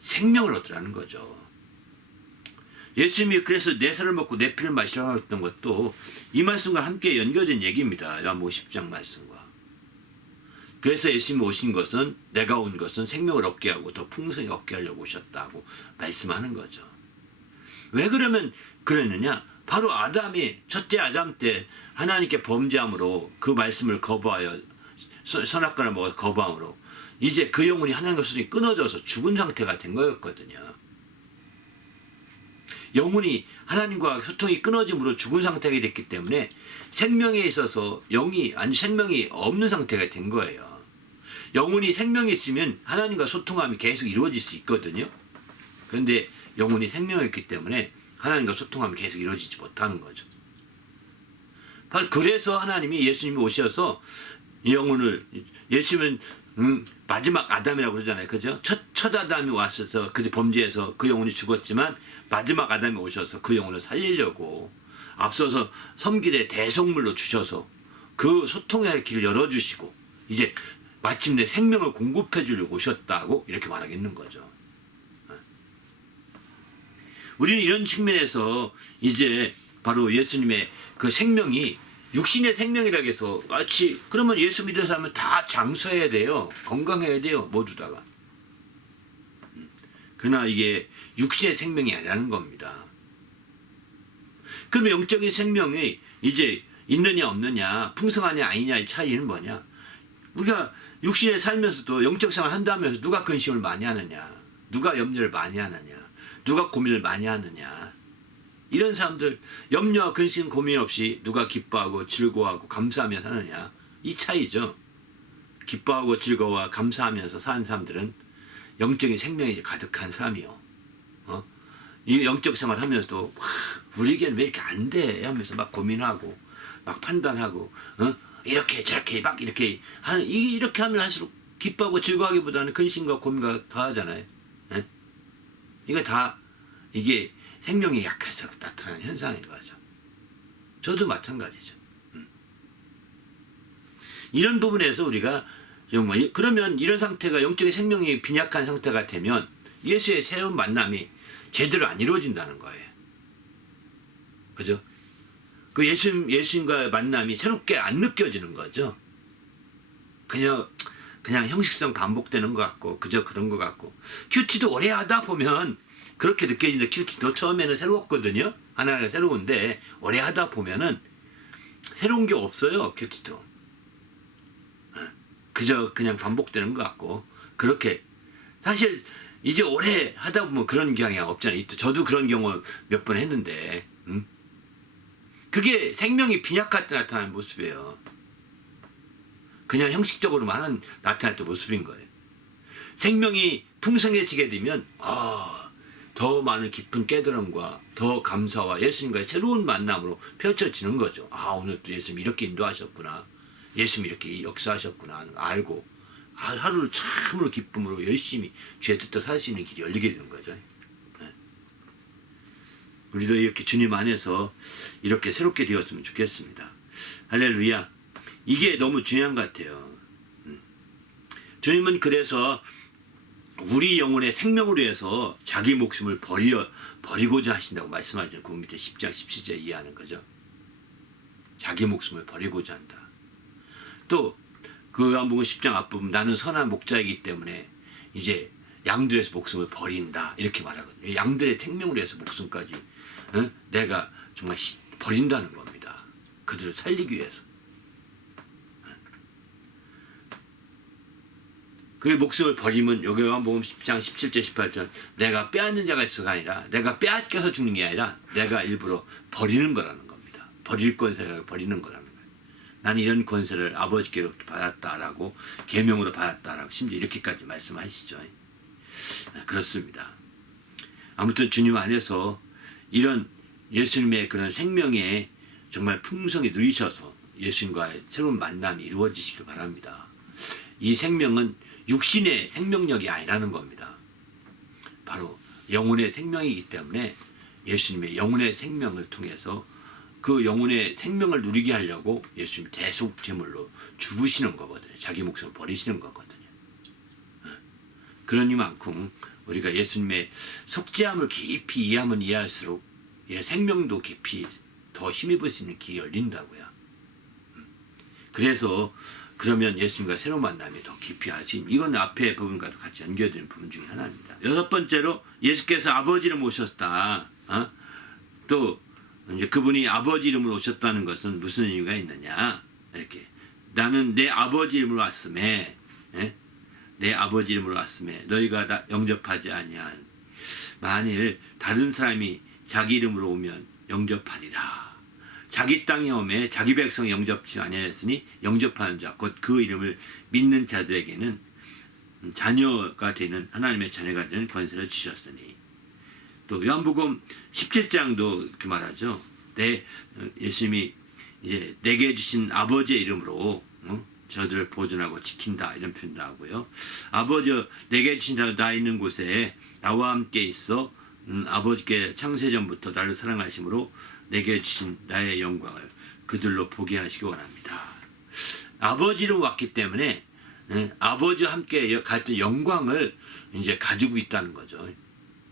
생명을 얻으라는 거죠. 예수님이 그래서 내 살을 먹고 내 피를 마시라고 했던 것도 이 말씀과 함께 연결된 얘기입니다. 요한복음 10장 말씀과. 그래서 예수님이 오신 것은 내가 온 것은 생명을 얻게 하고 더 풍성히 얻게 하려고 오셨다고 말씀하는 거죠. 왜 그러면 그랬느냐? 바로 아담이 첫째 아담 때 하나님께 범죄함으로 그 말씀을 거부하여 선악과를 먹어서 거부함으로 이제 그 영혼이 하나님과 소통이 끊어져서 죽은 상태가 된 거였거든요. 영혼이 하나님과 소통이 끊어짐으로 죽은 상태가 됐기 때문에 생명에 있어서 생명이 없는 상태가 된 거예요. 영혼이 생명이 있으면 하나님과 소통함이 계속 이루어질 수 있거든요. 그런데 영혼이 생명이었기 때문에 하나님과 소통함이 계속 이루어지지 못하는 거죠. 바로 그래서 하나님이 예수님이 오셔서 영혼을 예수님은 마지막 아담이라고 그러잖아요. 그죠? 첫 아담이 왔어서 그 범죄에서 그 영혼이 죽었지만 마지막 아담이 오셔서 그 영혼을 살리려고 앞서서 섬기되 대속물로 주셔서 그 소통의 길을 열어주시고 이제 마침내 생명을 공급해 주려고 오셨다고 이렇게 말하겠는 거죠. 우리는 이런 측면에서 이제 바로 예수님의 그 생명이 육신의 생명이라고 해서 마치 그러면 예수 믿는 사람은 다 장수해야 돼요. 건강해야 돼요. 모두 다가. 그러나 이게 육신의 생명이 아니라는 겁니다. 그러면 영적인 생명이 이제 있느냐 없느냐 풍성하냐 아니냐의 차이는 뭐냐. 우리가 육신에 살면서도 영적 생활 한다면서 누가 근심을 많이 하느냐. 누가 염려를 많이 하느냐. 누가 고민을 많이 하느냐. 이런 사람들 염려와 근심 고민 없이 누가 기뻐하고 즐거워하고 감사하며 사느냐. 이 차이죠. 기뻐하고 즐거워하고 감사하면서 사는 사람들은 영적인 생명이 가득한 사람이요. 이 영적 생활 하면서도 우리에게는 왜 이렇게 안 돼? 하면서 막 고민하고 막 판단하고 이렇게 저렇게 막 이렇게 하는 이렇게 하면 할수록 기뻐하고 즐거워하기보다는 근심과 고민과 더 하잖아요. 이거 다 이게 생명이 약해서 나타나는 현상인 거죠. 저도 마찬가지죠. 이런 부분에서 우리가 그러면 이런 상태가 영적인 생명이 빈약한 상태가 되면 예수의 새로운 만남이 제대로 안 이루어진다는 거예요. 그죠? 그 예수님과의 만남이 새롭게 안 느껴지는 거죠. 그냥 형식성 반복되는 것 같고 그저 그런 것 같고 큐티도 오래 하다 보면 그렇게 느껴진다. 큐티도 처음에는 새로웠거든요. 하나하나 새로운데 오래 하다 보면은 새로운 게 없어요. 큐티도. 그저 그냥 반복되는 것 같고 그렇게 사실 이제 오래 하다 보면 그런 경향이 없잖아요. 저도 그런 경우 몇 번 했는데 그게 생명이 빈약할 때 나타나는 모습이에요. 그냥 형식적으로만 나타날 때 모습인 거예요. 생명이 풍성해지게 되면 더 많은 깊은 깨달음과 더 감사와 예수님과의 새로운 만남으로 펼쳐지는 거죠. 오늘 또 예수님 이렇게 인도하셨구나. 예수님 이렇게 역사하셨구나 알고 하루를 참으로 기쁨으로 열심히 주의 뜻대로 살 수 있는 길이 열리게 되는 거죠. 우리도 이렇게 주님 안에서 이렇게 새롭게 되었으면 좋겠습니다. 할렐루야. 이게 너무 중요한 것 같아요. 주님은 그래서 우리 영혼의 생명을 위해서 자기 목숨을 버리고자 하신다고 말씀하죠. 그 밑에 10장 17절 이해하는 거죠. 자기 목숨을 버리고자 한다. 또 그 요한복음 10장 앞부분 나는 선한 목자이기 때문에 이제 양들에서 목숨을 버린다 이렇게 말하거든요. 양들의 생명을 위해서 목숨까지 내가 정말 버린다는 겁니다. 그들을 살리기 위해서. 그 목숨을 버리면 여기 요한복음 10장 17절 18절 내가 빼앗는 자가 있어가 아니라 내가 빼앗겨서 죽는 게 아니라 내가 일부러 버리는 거라는 겁니다. 버릴 권세를 버리는 거라는 거예요. 나는 이런 권세를 아버지께로부터 받았다라고 계명으로 받았다라고 심지어 이렇게까지 말씀하시죠. 그렇습니다. 아무튼 주님 안에서 이런 예수님의 그런 생명에 정말 풍성히 누리셔서 예수님과의 새로운 만남이 이루어지시길 바랍니다. 이 생명은 육신의 생명력이 아니라는 겁니다. 바로 영혼의 생명이기 때문에 예수님의 영혼의 생명을 통해서 그 영혼의 생명을 누리게 하려고 예수님이 대속 제물로 죽으시는 거거든요. 자기 목숨을 버리시는 거거든요. 그러니만큼 우리가 예수님의 속죄함을 깊이 이해하면 이해할수록 생명도 깊이 더 힘입을 수 있는 길이 열린다고요. 그래서 그러면 예수님과 새로운 만남이 더 깊이 하신 이건 앞에 부분과도 같이 연결되는 부분 중에 하나입니다. 여섯 번째로 예수께서 아버지를 모셨다. 또 이제 그분이 아버지 이름으로 오셨다는 것은 무슨 의미가 있느냐? 이렇게 나는 내 아버지 이름으로 왔음에 내 아버지 이름으로 왔음에 너희가 나 영접하지 아니한 만일 다른 사람이 자기 이름으로 오면 영접하리라. 자기 땅에 오매 자기 백성 영접치 아니하였으니 영접하는 자 곧 그 이름을 믿는 자들에게는 자녀가 되는 하나님의 자녀가 되는 권세를 주셨으니 또 요한복음 17장도 그 말하죠. 예수님이 이제 내게 주신 아버지의 이름으로 저들을 보존하고 지킨다 이런 표현도 하고요. 아버지 내게 주신 자 나 있는 곳에 나와 함께 있어 아버지께 창세전부터 나를 사랑하심으로 내게 주신 나의 영광을 그들로 보게 하시기 원합니다. 아버지로 왔기 때문에 아버지와 함께 같은 영광을 이제 가지고 있다는 거죠.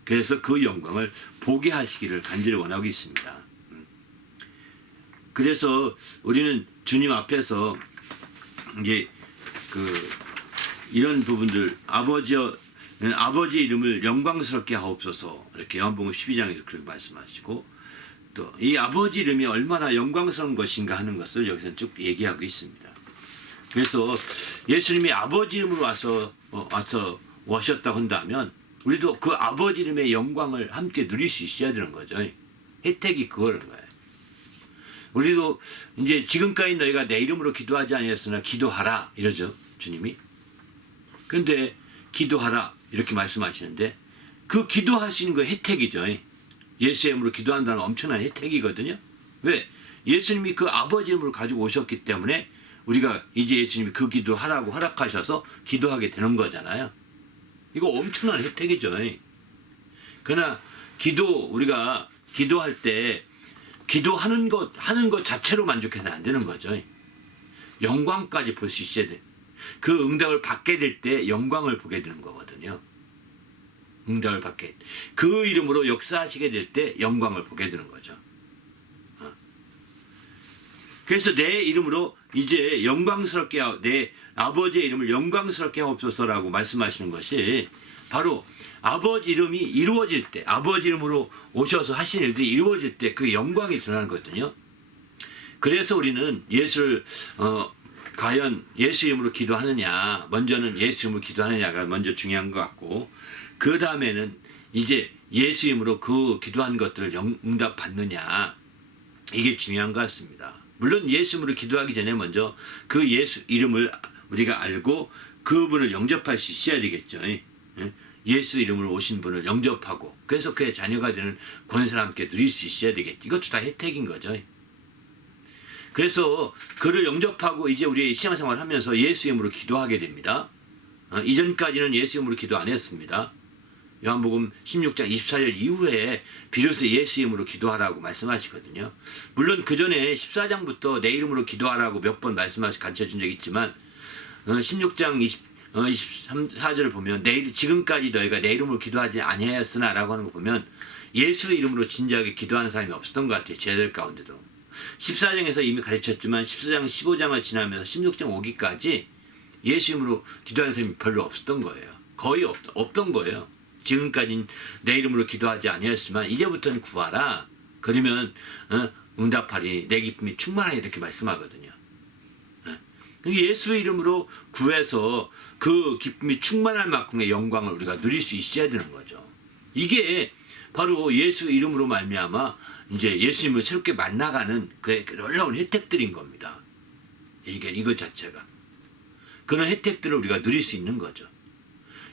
그래서 그 영광을 보게 하시기를 간절히 원하고 있습니다. 그래서 우리는 주님 앞에서 이제 이런 부분들 아버지의 이름을 영광스럽게 하옵소서 이렇게 요한복음 12장에서 그렇게 말씀하시고 또 이 아버지 이름이 얼마나 영광스러운 것인가 하는 것을 여기서 쭉 얘기하고 있습니다. 그래서 예수님이 아버지 이름으로 와서 오셨다고 한다면 우리도 그 아버지 이름의 영광을 함께 누릴 수 있어야 되는 거죠. 혜택이 그거라는 거예요. 우리도 이제 지금까지 너희가 내 이름으로 기도하지 아니했으나 기도하라 이러죠. 주님이. 그런데 기도하라 이렇게 말씀하시는데 그 기도할 수 있는 거 혜택이죠. 예수의 이름으로 기도한다는 엄청난 혜택이거든요. 왜? 예수님이 그 아버지 이름으로 가지고 오셨기 때문에 우리가 이제 예수님이 그 기도하라고 허락하셔서 기도하게 되는 거잖아요. 이거 엄청난 혜택이죠. 그러나 우리가 기도할 때 기도하는 것 자체로 만족해서는 안 되는 거죠. 영광까지 볼 수 있어야 돼. 그 응답을 받게 될 때 영광을 보게 되는 거거든요. 응답을 받게. 그 이름으로 역사하시게 될 때 영광을 보게 되는 거죠. 그래서 내 이름으로 이제 내 아버지의 이름을 영광스럽게 하옵소서라고 말씀하시는 것이 바로 아버지 이름이 이루어질 때, 아버지 이름으로 오셔서 하신 일들이 이루어질 때 그 영광이 드러나는 거거든요. 그래서 우리는 예수를 과연 예수 이름으로 기도하느냐, 먼저는 예수 이름으로 기도하느냐가 먼저 중요한 것 같고, 그 다음에는 이제 예수 이름으로 그 기도한 것들을 응답 받느냐, 이게 중요한 것 같습니다. 물론 예수 이름으로 기도하기 전에 먼저 그 예수 이름을 우리가 알고 그분을 영접할 수 있어야 되겠죠. 예수 이름으로 오신 분을 영접하고, 그래서 그의 자녀가 되는 권세를 함께 누릴 수 있어야 되겠죠. 이것도 다 혜택인 거죠. 그래서 그를 영접하고 이제 우리 신앙생활을 하면서 예수 이름으로 기도하게 됩니다. 이전까지는 예수 이름으로 기도 안 했습니다. 요한복음 16장 24절 이후에 비로소 예수 이름으로 기도하라고 말씀하시거든요. 물론 그 전에 14장부터 내 이름으로 기도하라고 몇 번 가르쳐 준 적이 있지만 16장 23절을 보면 지금까지 너희가 내 이름으로 기도하지 아니하였으나 라고 하는 거 보면 예수 이름으로 진지하게 기도하는 사람이 없었던 것 같아요. 제자들 가운데도. 14장에서 이미 가르쳤지만 14장 15장을 지나면서 16장 오기까지 예수 이름으로 기도하는 사람이 별로 없었던 거예요. 거의 없던 거예요. 지금까지는 내 이름으로 기도하지 아니하였지만 이제부터는 구하라. 그러면 응답하리니 내 기쁨이 충만하니 이렇게 말씀하거든요. 예수 이름으로 구해서 그 기쁨이 충만할 만큼의 영광을 우리가 누릴 수 있어야 되는 거죠. 이게 바로 예수 이름으로 말미암아 이제 예수님을 새롭게 만나가는 그의 놀라운 혜택들인 겁니다. 이것 자체가. 그런 혜택들을 우리가 누릴 수 있는 거죠.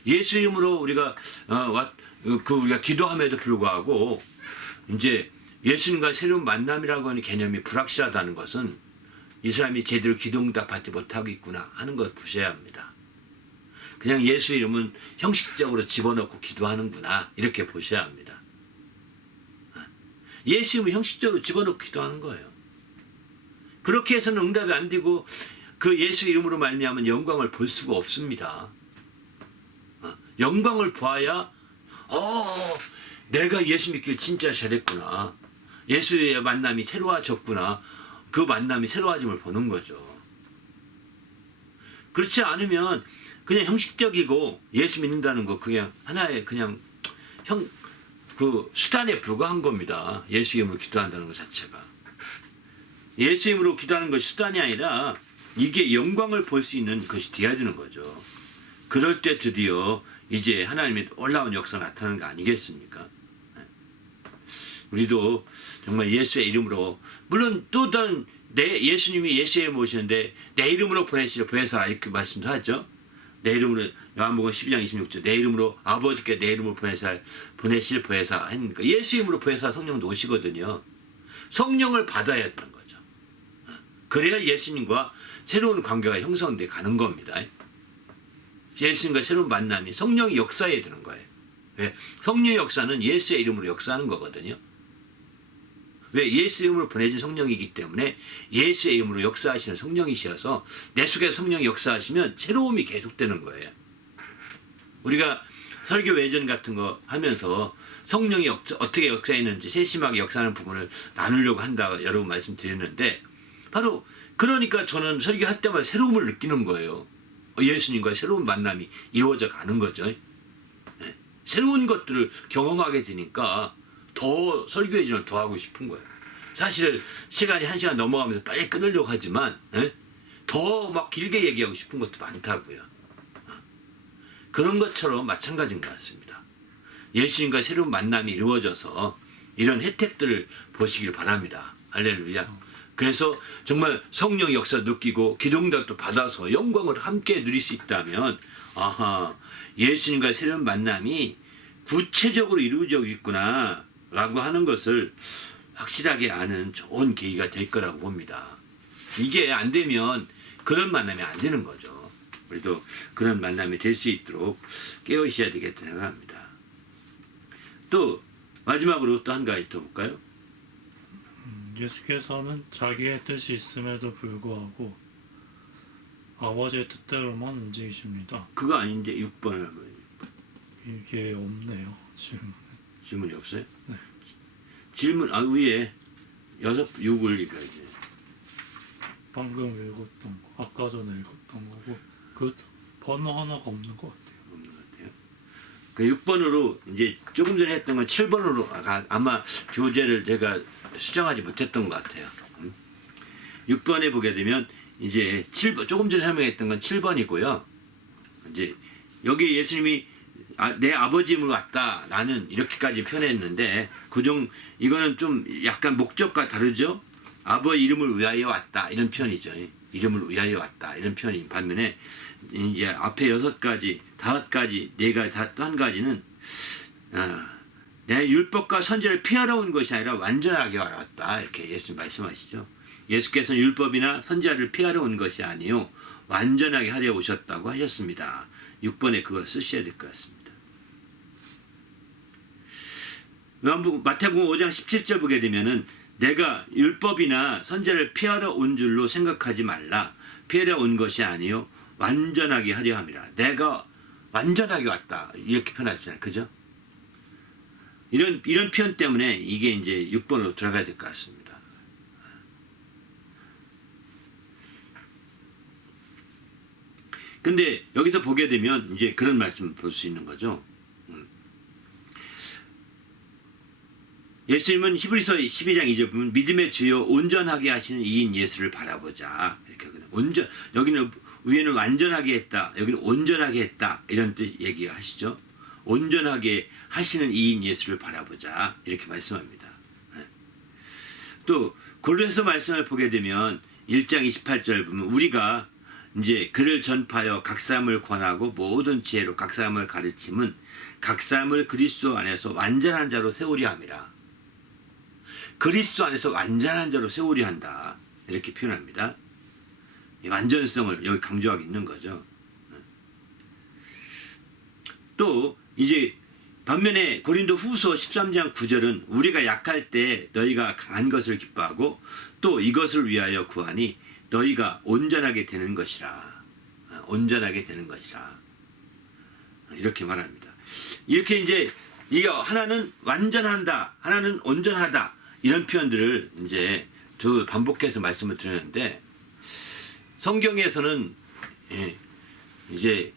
예수 이름으로 우리가 우리가 기도함에도 불구하고 이제 예수님과 새로운 만남이라고 하는 개념이 불확실하다는 것은 이 사람이 제대로 기도응답 받지 못하고 있구나 하는 걸 보셔야 합니다. 그냥 예수 이름은 형식적으로 집어넣고 기도하는구나 이렇게 보셔야 합니다. 예수 이름을 형식적으로 집어넣고 기도하는 거예요. 그렇게 해서는 응답이 안 되고 그 예수 이름으로 말미암은 영광을 볼 수가 없습니다. 영광을 봐야 내가 예수 믿기를 진짜 잘했구나. 예수의 만남이 새로워졌구나. 그 만남이 새로워짐을 보는 거죠. 그렇지 않으면 그냥 형식적이고 예수 믿는다는 거 그냥 하나의 그냥 그 수단에 불과한 겁니다. 예수 이름으로 기도한다는 것 자체가. 예수 이름으로 기도하는 것이 수단이 아니라 이게 영광을 볼 수 있는 것이 되어야 되는 거죠. 그럴 때 드디어 이제 하나님의 올라온 역사가 나타나는 거 아니겠습니까? 우리도 정말 예수의 이름으로, 물론 또 다른 예수님이 예수의 이름으로 오시는데 내 이름으로 보내사 이렇게 말씀도 하죠. 내 이름으로, 요한복음 12장 26절 내 이름으로 아버지께 내 이름으로 보내실 보혜사 했으니까 예수 이름으로 보혜사 성령도 오시거든요. 성령을 받아야 되는 거죠. 그래야 예수님과 새로운 관계가 형성돼 가는 겁니다. 예수님과 새로운 만남이 성령이 역사해야 되는 거예요. 왜? 성령의 역사는 예수의 이름으로 역사하는 거거든요. 왜? 예수 이름으로 보내진 성령이기 때문에 예수의 이름으로 역사하시는 성령이셔서 내 속에 성령이 역사하시면 새로움이 계속되는 거예요. 우리가 설교 외전 같은 거 하면서 성령이 어떻게 역사했는지 세심하게 역사하는 부분을 나누려고 한다고 여러 번 말씀드렸는데, 바로 그러니까 저는 설교할 때마다 새로움을 느끼는 거예요. 예수님과 새로운 만남이 이루어져 가는 거죠. 새로운 것들을 경험하게 되니까 더 설교의 진을 더 하고 싶은 거예요. 사실 시간이 1시간 넘어가면서 빨리 끊으려고 하지만 더 막 길게 얘기하고 싶은 것도 많다고요. 그런 것처럼 마찬가지인 것 같습니다. 예수님과 새로운 만남이 이루어져서 이런 혜택들을 보시길 바랍니다. 할렐루야. 그래서 정말 성령 역사 느끼고 기도응답도 받아서 영광을 함께 누릴 수 있다면, 예수님과 새로운 만남이 구체적으로 이루어지고 있구나 라고 하는 것을 확실하게 아는 좋은 계기가 될 거라고 봅니다. 이게 안 되면 그런 만남이 안 되는 거죠. 우리도 그런 만남이 될 수 있도록 깨우셔야 되겠다 생각합니다. 또 마지막으로 또 한 가지 더 볼까요? 예수께서는 자기의 뜻이 있음에도 불구하고 아버지의 뜻대로만 움직이십니다. 그거 아닌데 6번을 한번. 이게 없네요. 질문이 없어요? 네. 질문 위에 6을 읽어야지. 방금 읽었던 거, 아까 전에 읽었던 거고 그 번호 하나가 없는 것 같아요. 없는 것 같아요. 그 6번으로 이제 조금 전에 했던 건 7번으로 아마 교재를 제가 수정하지 못했던 것 같아요. 6번에 보게 되면 이제 7번 조금 전에 설명했던 건 7번이고요. 이제 여기 예수님이 내 아버지 이름으로 왔다 나는 이렇게까지 표현했는데 이거는 좀 약간 목적과 다르죠. 아버지 이름을 위하여 왔다 이런 표현이죠. 이름을 위하여 왔다 이런 표현이 반면에 이제 앞에 6가지 5가지 4가지 또 한 가지는 내 율법과 선지를 피하러 온 것이 아니라 완전하게 왔다 이렇게 예수님 말씀하시죠. 예수께서는 율법이나 선지자를 피하러 온 것이 아니요 완전하게 하려 오셨다고 하셨습니다. 6번에 그거 쓰셔야 될 것 같습니다. 마태복음 5장 17절 보게 되면은 내가 율법이나 선지자를 피하러 온 줄로 생각하지 말라. 피하러 온 것이 아니요 완전하게 하려 함이라. 내가 완전하게 왔다 이렇게 표현하잖아요. 그죠? 이런 표현 때문에 이게 이제 6번으로 들어가야 될 것 같습니다. 근데 여기서 보게 되면 이제 그런 말씀을 볼 수 있는 거죠. 예수님은 히브리서 12장 2절 보면 믿음의 주요 온전하게 하시는 이인 예수를 바라보자. 이렇게 여기는 위에는 완전하게 했다. 여기는 온전하게 했다. 이런 뜻 얘기하시죠. 온전하게 하시는 이인 예수를 바라보자. 이렇게 말씀합니다. 또 골로새서 말씀을 보게 되면 1장 28절 보면 우리가 이제 그를 전파하여 각 사람을 권하고 모든 지혜로 각 사람을 가르침은 각 사람을 그리스도 안에서 완전한 자로 세우려 함이라. 그리스도 안에서 완전한 자로 세우려 한다. 이렇게 표현합니다. 이 완전성을 여기 강조하고 있는 거죠. 또 이제 반면에 고린도 후서 13장 9절은 우리가 약할 때 너희가 강한 것을 기뻐하고 또 이것을 위하여 구하니 너희가 온전하게 되는 것이라. 온전하게 되는 것이라. 이렇게 말합니다. 이렇게 이제 이거 하나는 완전한다, 하나는 온전하다 이런 표현들을 이제 두 반복해서 말씀을 드렸는데 성경에서는 이제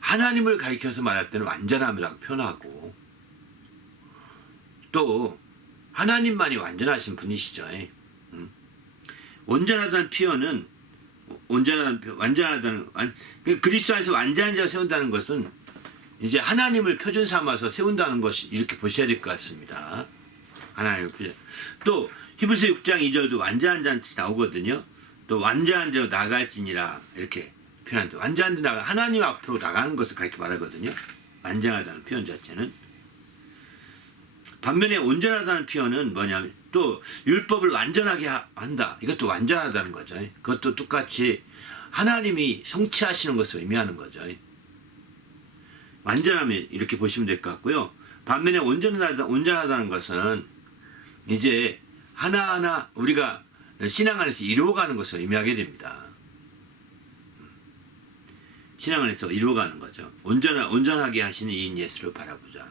하나님을 가리켜서 말할 때는 완전함이라고 표현하고 또 하나님만이 완전하신 분이시죠. 온전하다는 표현은 그리스도 안에서 완전한 자를 세운다는 것은 이제 하나님을 표준 삼아서 세운다는 것이 이렇게 보셔야 될 것 같습니다. 하나님을 표준. 또 히브리서 6장 2절도 완전한 자는 나오거든요. 또 완전한 데로 나갈지니라 이렇게 표현한다. 완전한 데 하나님 앞으로 나가는 것을 그렇게 말하거든요. 완전하다는 표현 자체는. 반면에 온전하다는 표현은 뭐냐면 또 율법을 완전하게 한다. 이것도 완전하다는 거죠. 그것도 똑같이 하나님이 성취하시는 것을 의미하는 거죠. 완전하면 이렇게 보시면 될 것 같고요. 반면에 온전하다는 것은 이제 하나하나 우리가 신앙 안에서 이루어가는 것을 의미하게 됩니다. 신앙 안에서 이루어가는 거죠. 온전하게 하시는 이인 예수를 바라보자.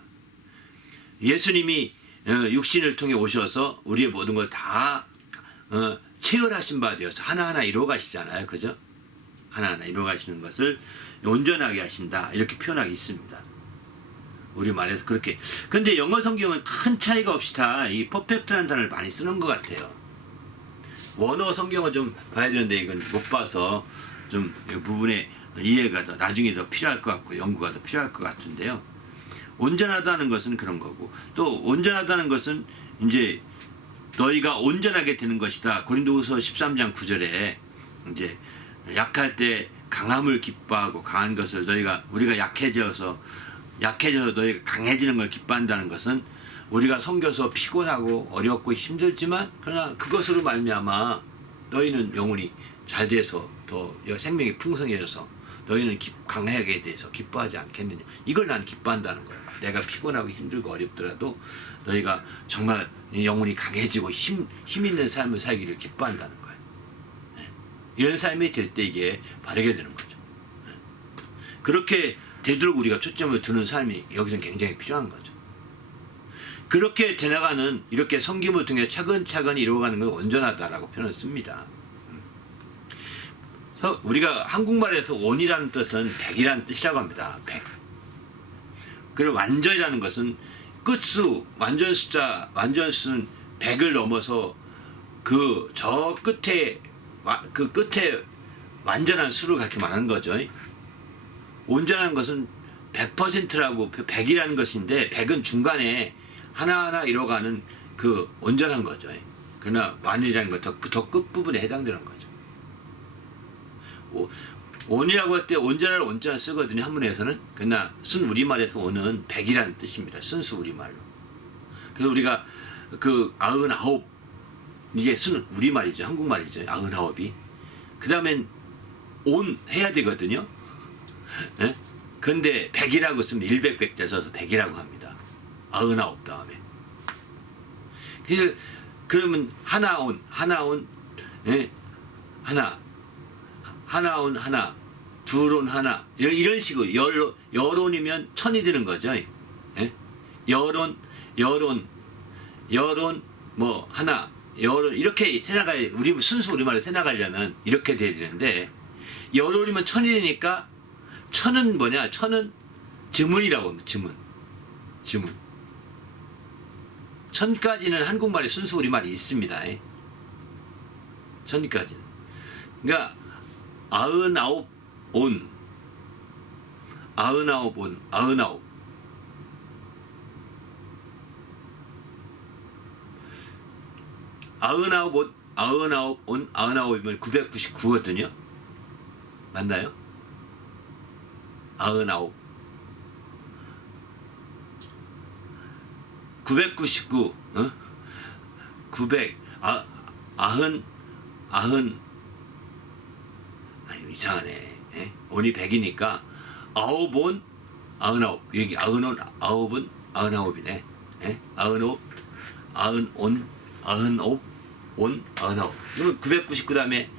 예수님이 육신을 통해 오셔서 우리의 모든 걸 다 체열하신 바 되어서 하나하나 이루어가시잖아요. 그죠? 하나하나 이루어가시는 것을 온전하게 하신다. 이렇게 표현하기 있습니다. 우리 말에서 그렇게. 근데 영어 성경은 큰 차이가 없이 다 이 퍼펙트라는 단어를 많이 쓰는 것 같아요. 원어 성경을 좀 봐야 되는데 이건 못 봐서 좀 이 부분에 이해가 더 나중에 더 필요할 것 같고 연구가 더 필요할 것 같은데요. 온전하다는 것은 그런 거고 또 온전하다는 것은 이제 너희가 온전하게 되는 것이다. 고린도후서 13장 9절에 이제 약할 때 강함을 기뻐하고 강한 것을 우리가 약해져서 너희가 강해지는 걸 기뻐한다는 것은 우리가 섬겨서 피곤하고 어렵고 힘들지만 그러나 그것으로 말미암아 너희는 영혼이 잘 돼서 더 생명이 풍성해져서 너희는 강하게 돼서 기뻐하지 않겠느냐. 이걸 나는 기뻐한다는 거예요. 내가 피곤하고 힘들고 어렵더라도 너희가 정말 영혼이 강해지고 힘 있는 삶을 살기를 기뻐한다는 거예요. 이런 삶이 될 때 이게 바르게 되는 거죠. 그렇게 되도록 우리가 초점을 두는 삶이 여기서는 굉장히 필요한 거죠. 그렇게 되나가는 이렇게 섬김을 통해 차근차근 이루어가는 건 온전하다라고 표현을 씁니다. 우리가 한국말에서 온이라는 뜻은 백이라는 뜻이라고 합니다. 백. 그리고 완전이라는 것은 끝수, 완전 숫자, 완전 수는 100을 넘어서 그 저 끝에 그 끝에 완전한 수를 그렇게 말하는 거죠. 온전한 것은 100%라고 100이라는 것인데 100은 중간에 하나하나 이뤄가는 그 온전한 거죠. 그러나 완이라는 것 더 끝부분에 해당되는 거죠. 온이라고 할 때 온전한 온자 쓰거든요. 한문에서는. 그러나 순 우리말에서 온은 100이라는 뜻입니다. 순수 우리말로. 그래서 우리가 그 99 이게 순 우리말이죠. 한국말이죠. 99이. 그 다음엔 온 해야 되거든요. 네? 근데 100이라고 쓰면 100자 써서 100이라고 합니다. 99 다음에. 그러면 하나 온, 예? 하나 온 하나, 둘 온 하나 이런 식으로 열온이면 천이 되는 거죠. 예? 열온 뭐 하나 열온 이렇게 세나갈 우리 순수 우리말로 세나가려면 이렇게 돼야 되는데 열온이면 천이 되니까 천은 뭐냐? 천은 지문이라고 합니다. 지문. 천까지는 한국말에 순수 우리말이 있습니다. 천까지는. 그러니까 99 온, 99 온, 99. 아흔아홉 온, 99이면 999거든요. 맞나요? 99. 999, 900, 이상하네. 예? 온이 100이니까 9온, 99. 여기 99은 99이네. 예? 99, 99온, 99. 그러면 999 다음에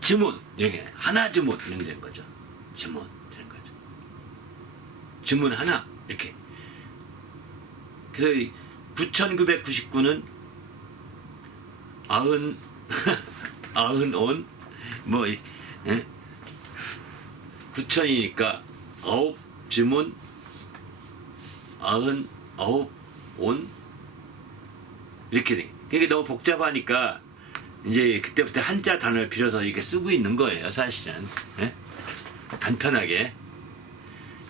지문, 이렇게 하나 지문 이런 되는 거죠. 지문 되는 거죠. 지문 하나 이렇게. 그래서 9999는 90온 뭐 예? 9000이니까 9 지문 99온 이렇게 돼. 그게 너무 복잡하니까 이제 그때부터 한자 단어를 빌어서 이렇게 쓰고 있는 거예요, 사실은. 예? 간편하게.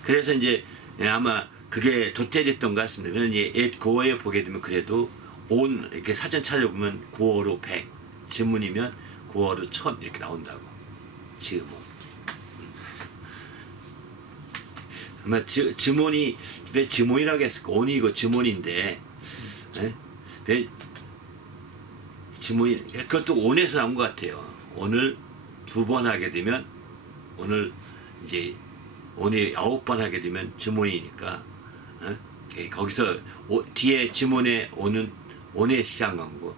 그래서 이제 아마 그게 도태됐던 것 같습니다. 그러면 옛 고어에 보게 되면 그래도 온 이렇게 사전 찾아보면 고어로 100, 지문이면 고어로 1000 이렇게 나온다고. 지문. 아마 지문이 왜 지문이라고 했을까? 온이 이거 지문인데, 예? 왜 지문이 그것도 온에서 나온 것 같아요. 오늘 2번 하게 되면 오늘 이제 온이 9번 하게 되면 지문이니까. 거기서 뒤에 지문에 오는 온에 시작한 거고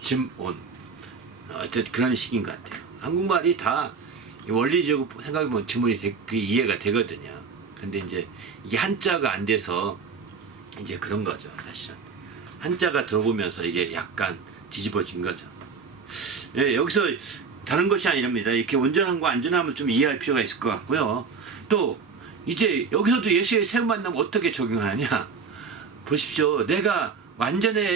짐온 어쨌든 그런 식인 것 같아요. 한국말이 다 원리적으로 생각해보면 지문이 그게 이해가 되거든요. 근데 이제 이게 한자가 안 돼서 이제 그런 거죠. 사실은 한자가 들어보면서 이게 약간 뒤집어진 거죠. 예, 여기서 다른 것이 아니랍니다. 이렇게 온전함과 안전함을 좀 이해할 필요가 있을 것 같고요. 또 이제 여기서도 예수의 새로운 만남 어떻게 적용하냐? 보십시오. 내가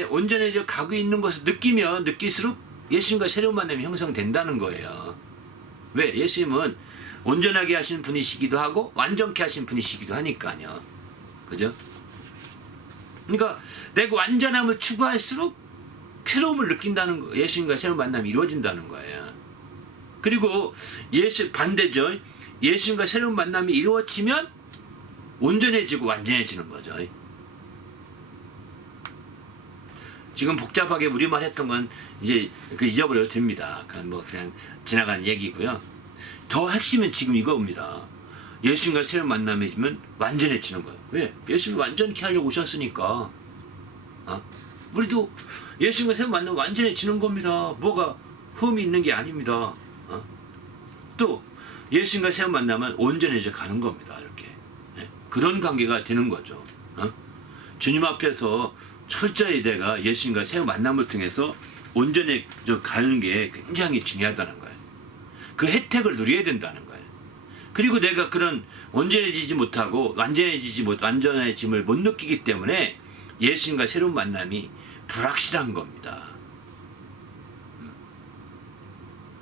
온전해져 가고 있는 것을 느끼면 느낄수록 예수님과 새로운 만남이 형성된다는 거예요. 왜? 예수님은 온전하게 하신 분이시기도 하고 완전케 하신 분이시기도 하니까요. 그죠? 그러니까 내가 완전함을 추구할수록 새로움을 느낀다는 거, 예수님과 새로운 만남이 이루어진다는 거예요. 그리고 반대죠. 예수님과 새로운 만남이 이루어지면 온전해지고 완전해지는 거죠. 지금 복잡하게 우리말 했던 건 이제 잊어버려도 됩니다. 그건 뭐 그냥 지나간 얘기고요. 더 핵심은 지금 이겁니다. 예수님과 새로운 만남이 있으면 완전해지는 거예요. 왜? 예수님이 완전케 하려고 오셨으니까. 우리도 예수님과 새로운 만나면 완전해지는 겁니다. 뭐가 흠이 있는 게 아닙니다. 또 예수님과 새로운 만나면 온전해져 가는 겁니다. 이렇게. 그런 관계가 되는 거죠. 주님 앞에서 철저히 내가 예수님과 새로운 만남을 통해서 온전해져 가는 게 굉장히 중요하다는 거예요. 그 혜택을 누려야 된다는 거예요. 그리고 내가 그런 온전해지지 못하고 완전해짐을 못 느끼기 때문에 예수님과 새로운 만남이 불확실한 겁니다.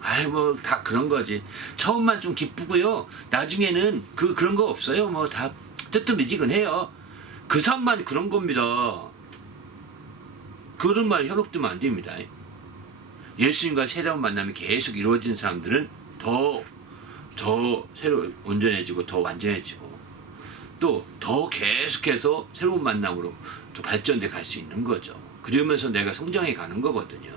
아이 뭐 다 그런 거지. 처음만 좀 기쁘고요. 나중에는 그런 거 없어요. 뭐 다 뜨뜻미지근해요. 그 삶만 그런 겁니다. 그런 말 현혹되면 안 됩니다. 예수님과 새로운 만남이 계속 이루어지는 사람들은 더 새로 온전해지고 더 완전해지고 또 더 계속해서 새로운 만남으로 또 발전돼 갈 수 있는 거죠. 그러면서 내가 성장해 가는 거거든요.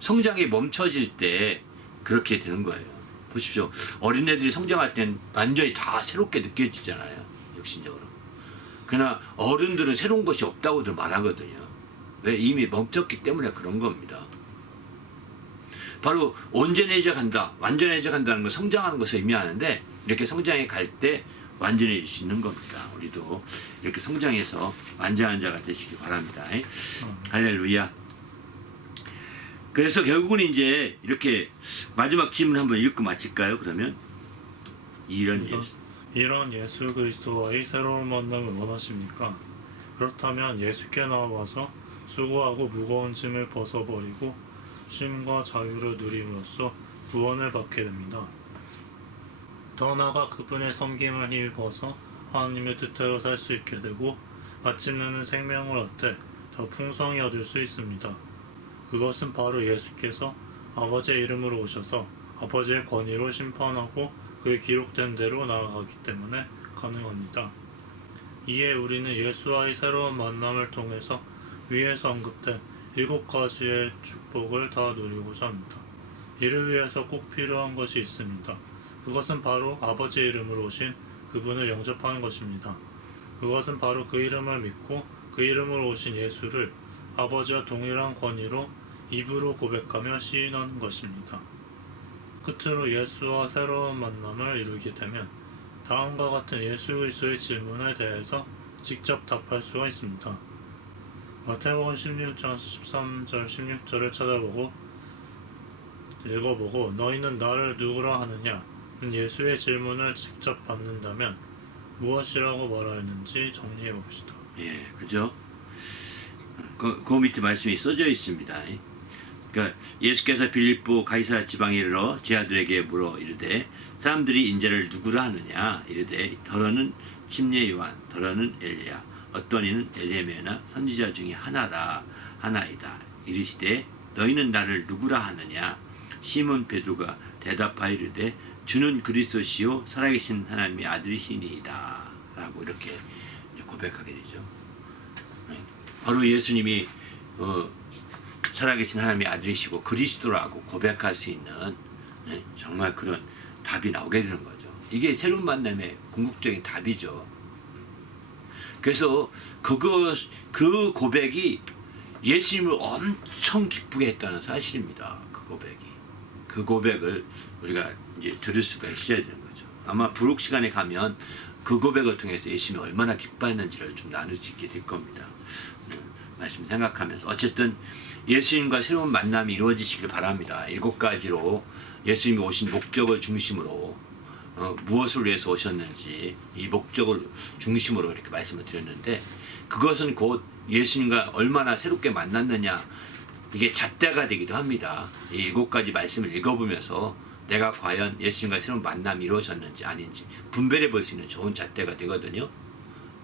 성장이 멈춰질 때 그렇게 되는 거예요. 보십시오. 어린애들이 성장할 땐 완전히 다 새롭게 느껴지잖아요. 육신적으로. 그러나 어른들은 새로운 것이 없다고들 말하거든요. 왜? 이미 멈췄기 때문에 그런 겁니다. 바로 온전해져 간다, 완전해져 간다는 건 성장하는 것을 의미하는데 이렇게 성장해 갈 때 완전해질 수 있는 겁니다. 우리도 이렇게 성장해서 완전한 자가 되시기 바랍니다. 할렐루야. 그래서 결국은 이제 이렇게 마지막 질문 한번 읽고 마칠까요? 그러면 이런 예수 그리스도와의 새로운 만남을 원하십니까? 그렇다면 예수께 나와서 수고하고 무거운 짐을 벗어버리고 쉼과 자유를 누림으로써 구원을 받게 됩니다. 더 나아가 그분의 섬김을 힘입어서 하나님의 뜻대로 살 수 있게 되고 마침내는 생명을 얻되 더 풍성히 얻을 수 있습니다. 그것은 바로 예수께서 아버지의 이름으로 오셔서 아버지의 권위로 심판하고 그의 기록된 대로 나아가기 때문에 가능합니다. 이에 우리는 예수와의 새로운 만남을 통해서 위에서 언급된 7가지의 축복을 다 누리고자 합니다. 이를 위해서 꼭 필요한 것이 있습니다. 그것은 바로 아버지의 이름으로 오신 그분을 영접하는 것입니다. 그것은 바로 그 이름을 믿고 그 이름으로 오신 예수를 아버지와 동일한 권위로 입으로 고백하며 시인하는 것입니다. 끝으로 예수와 새로운 만남을 이루게 되면 다음과 같은 예수 그리스도의 질문에 대해서 직접 답할 수가 있습니다. 마태복음 16장 13절 16절을 읽어보고 너희는 나를 누구라 하느냐 는 예수의 질문을 직접 받는다면 무엇이라고 말하였는지 정리해 봅시다. 예, 그죠? 그 밑에 말씀이 써져 있습니다. 그러니까 예수께서 빌립보 가이사랴 지방에 이르러 제 아들에게 물어 이르되 사람들이 인자를 누구라 하느냐 이르되 더러는 침례 요한 더러는 엘리야 어떤 이는 엘리야나 선지자 중에 하나이다 이르시되 너희는 나를 누구라 하느냐 시몬 베드로가 대답하여 이르되 주는 그리스도시요 살아계신 하나님의 아들이시니이다 라고 이렇게 고백하게 되죠. 바로 예수님이 살아계신 하나님의 아들이시고 그리스도라고 고백할 수 있는 정말 그런 답이 나오게 되는 거죠. 이게 새로운 만남의 궁극적인 답이죠. 그래서 그 고백이 예수님을 엄청 기쁘게 했다는 사실입니다. 그 고백을 우리가 이제 들을 수가 있어야 되는 거죠. 아마 부록 시간에 가면 그 고백을 통해서 예수님이 얼마나 기뻐했는지를 좀 나눌 수 있게 될 겁니다. 말씀 생각하면서 어쨌든 예수님과 새로운 만남이 이루어지시길 바랍니다. 7가지로 예수님이 오신 목적을 중심으로 무엇을 위해서 오셨는지 이 목적을 중심으로 이렇게 말씀을 드렸는데 그것은 곧 예수님과 얼마나 새롭게 만났느냐 이게 잣대가 되기도 합니다. 이 7가지 말씀을 읽어보면서 내가 과연 예수님과 새로운 만남이 이루어졌는지 아닌지 분별해 볼 수 있는 좋은 잣대가 되거든요.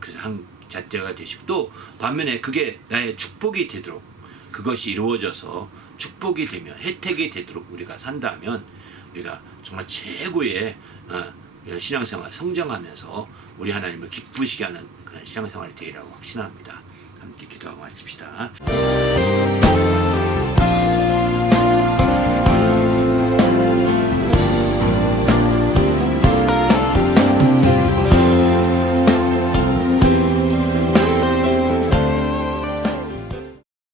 그래서 한 잣대가 되시고 또 반면에 그게 나의 축복이 되도록 그것이 이루어져서 축복이 되면 혜택이 되도록 우리가 산다면 우리가 정말 최고의 신앙생활 성장하면서 우리 하나님을 기쁘시게 하는 그런 신앙생활이 되리라고 확신합니다. 함께 기도하고 마칩시다.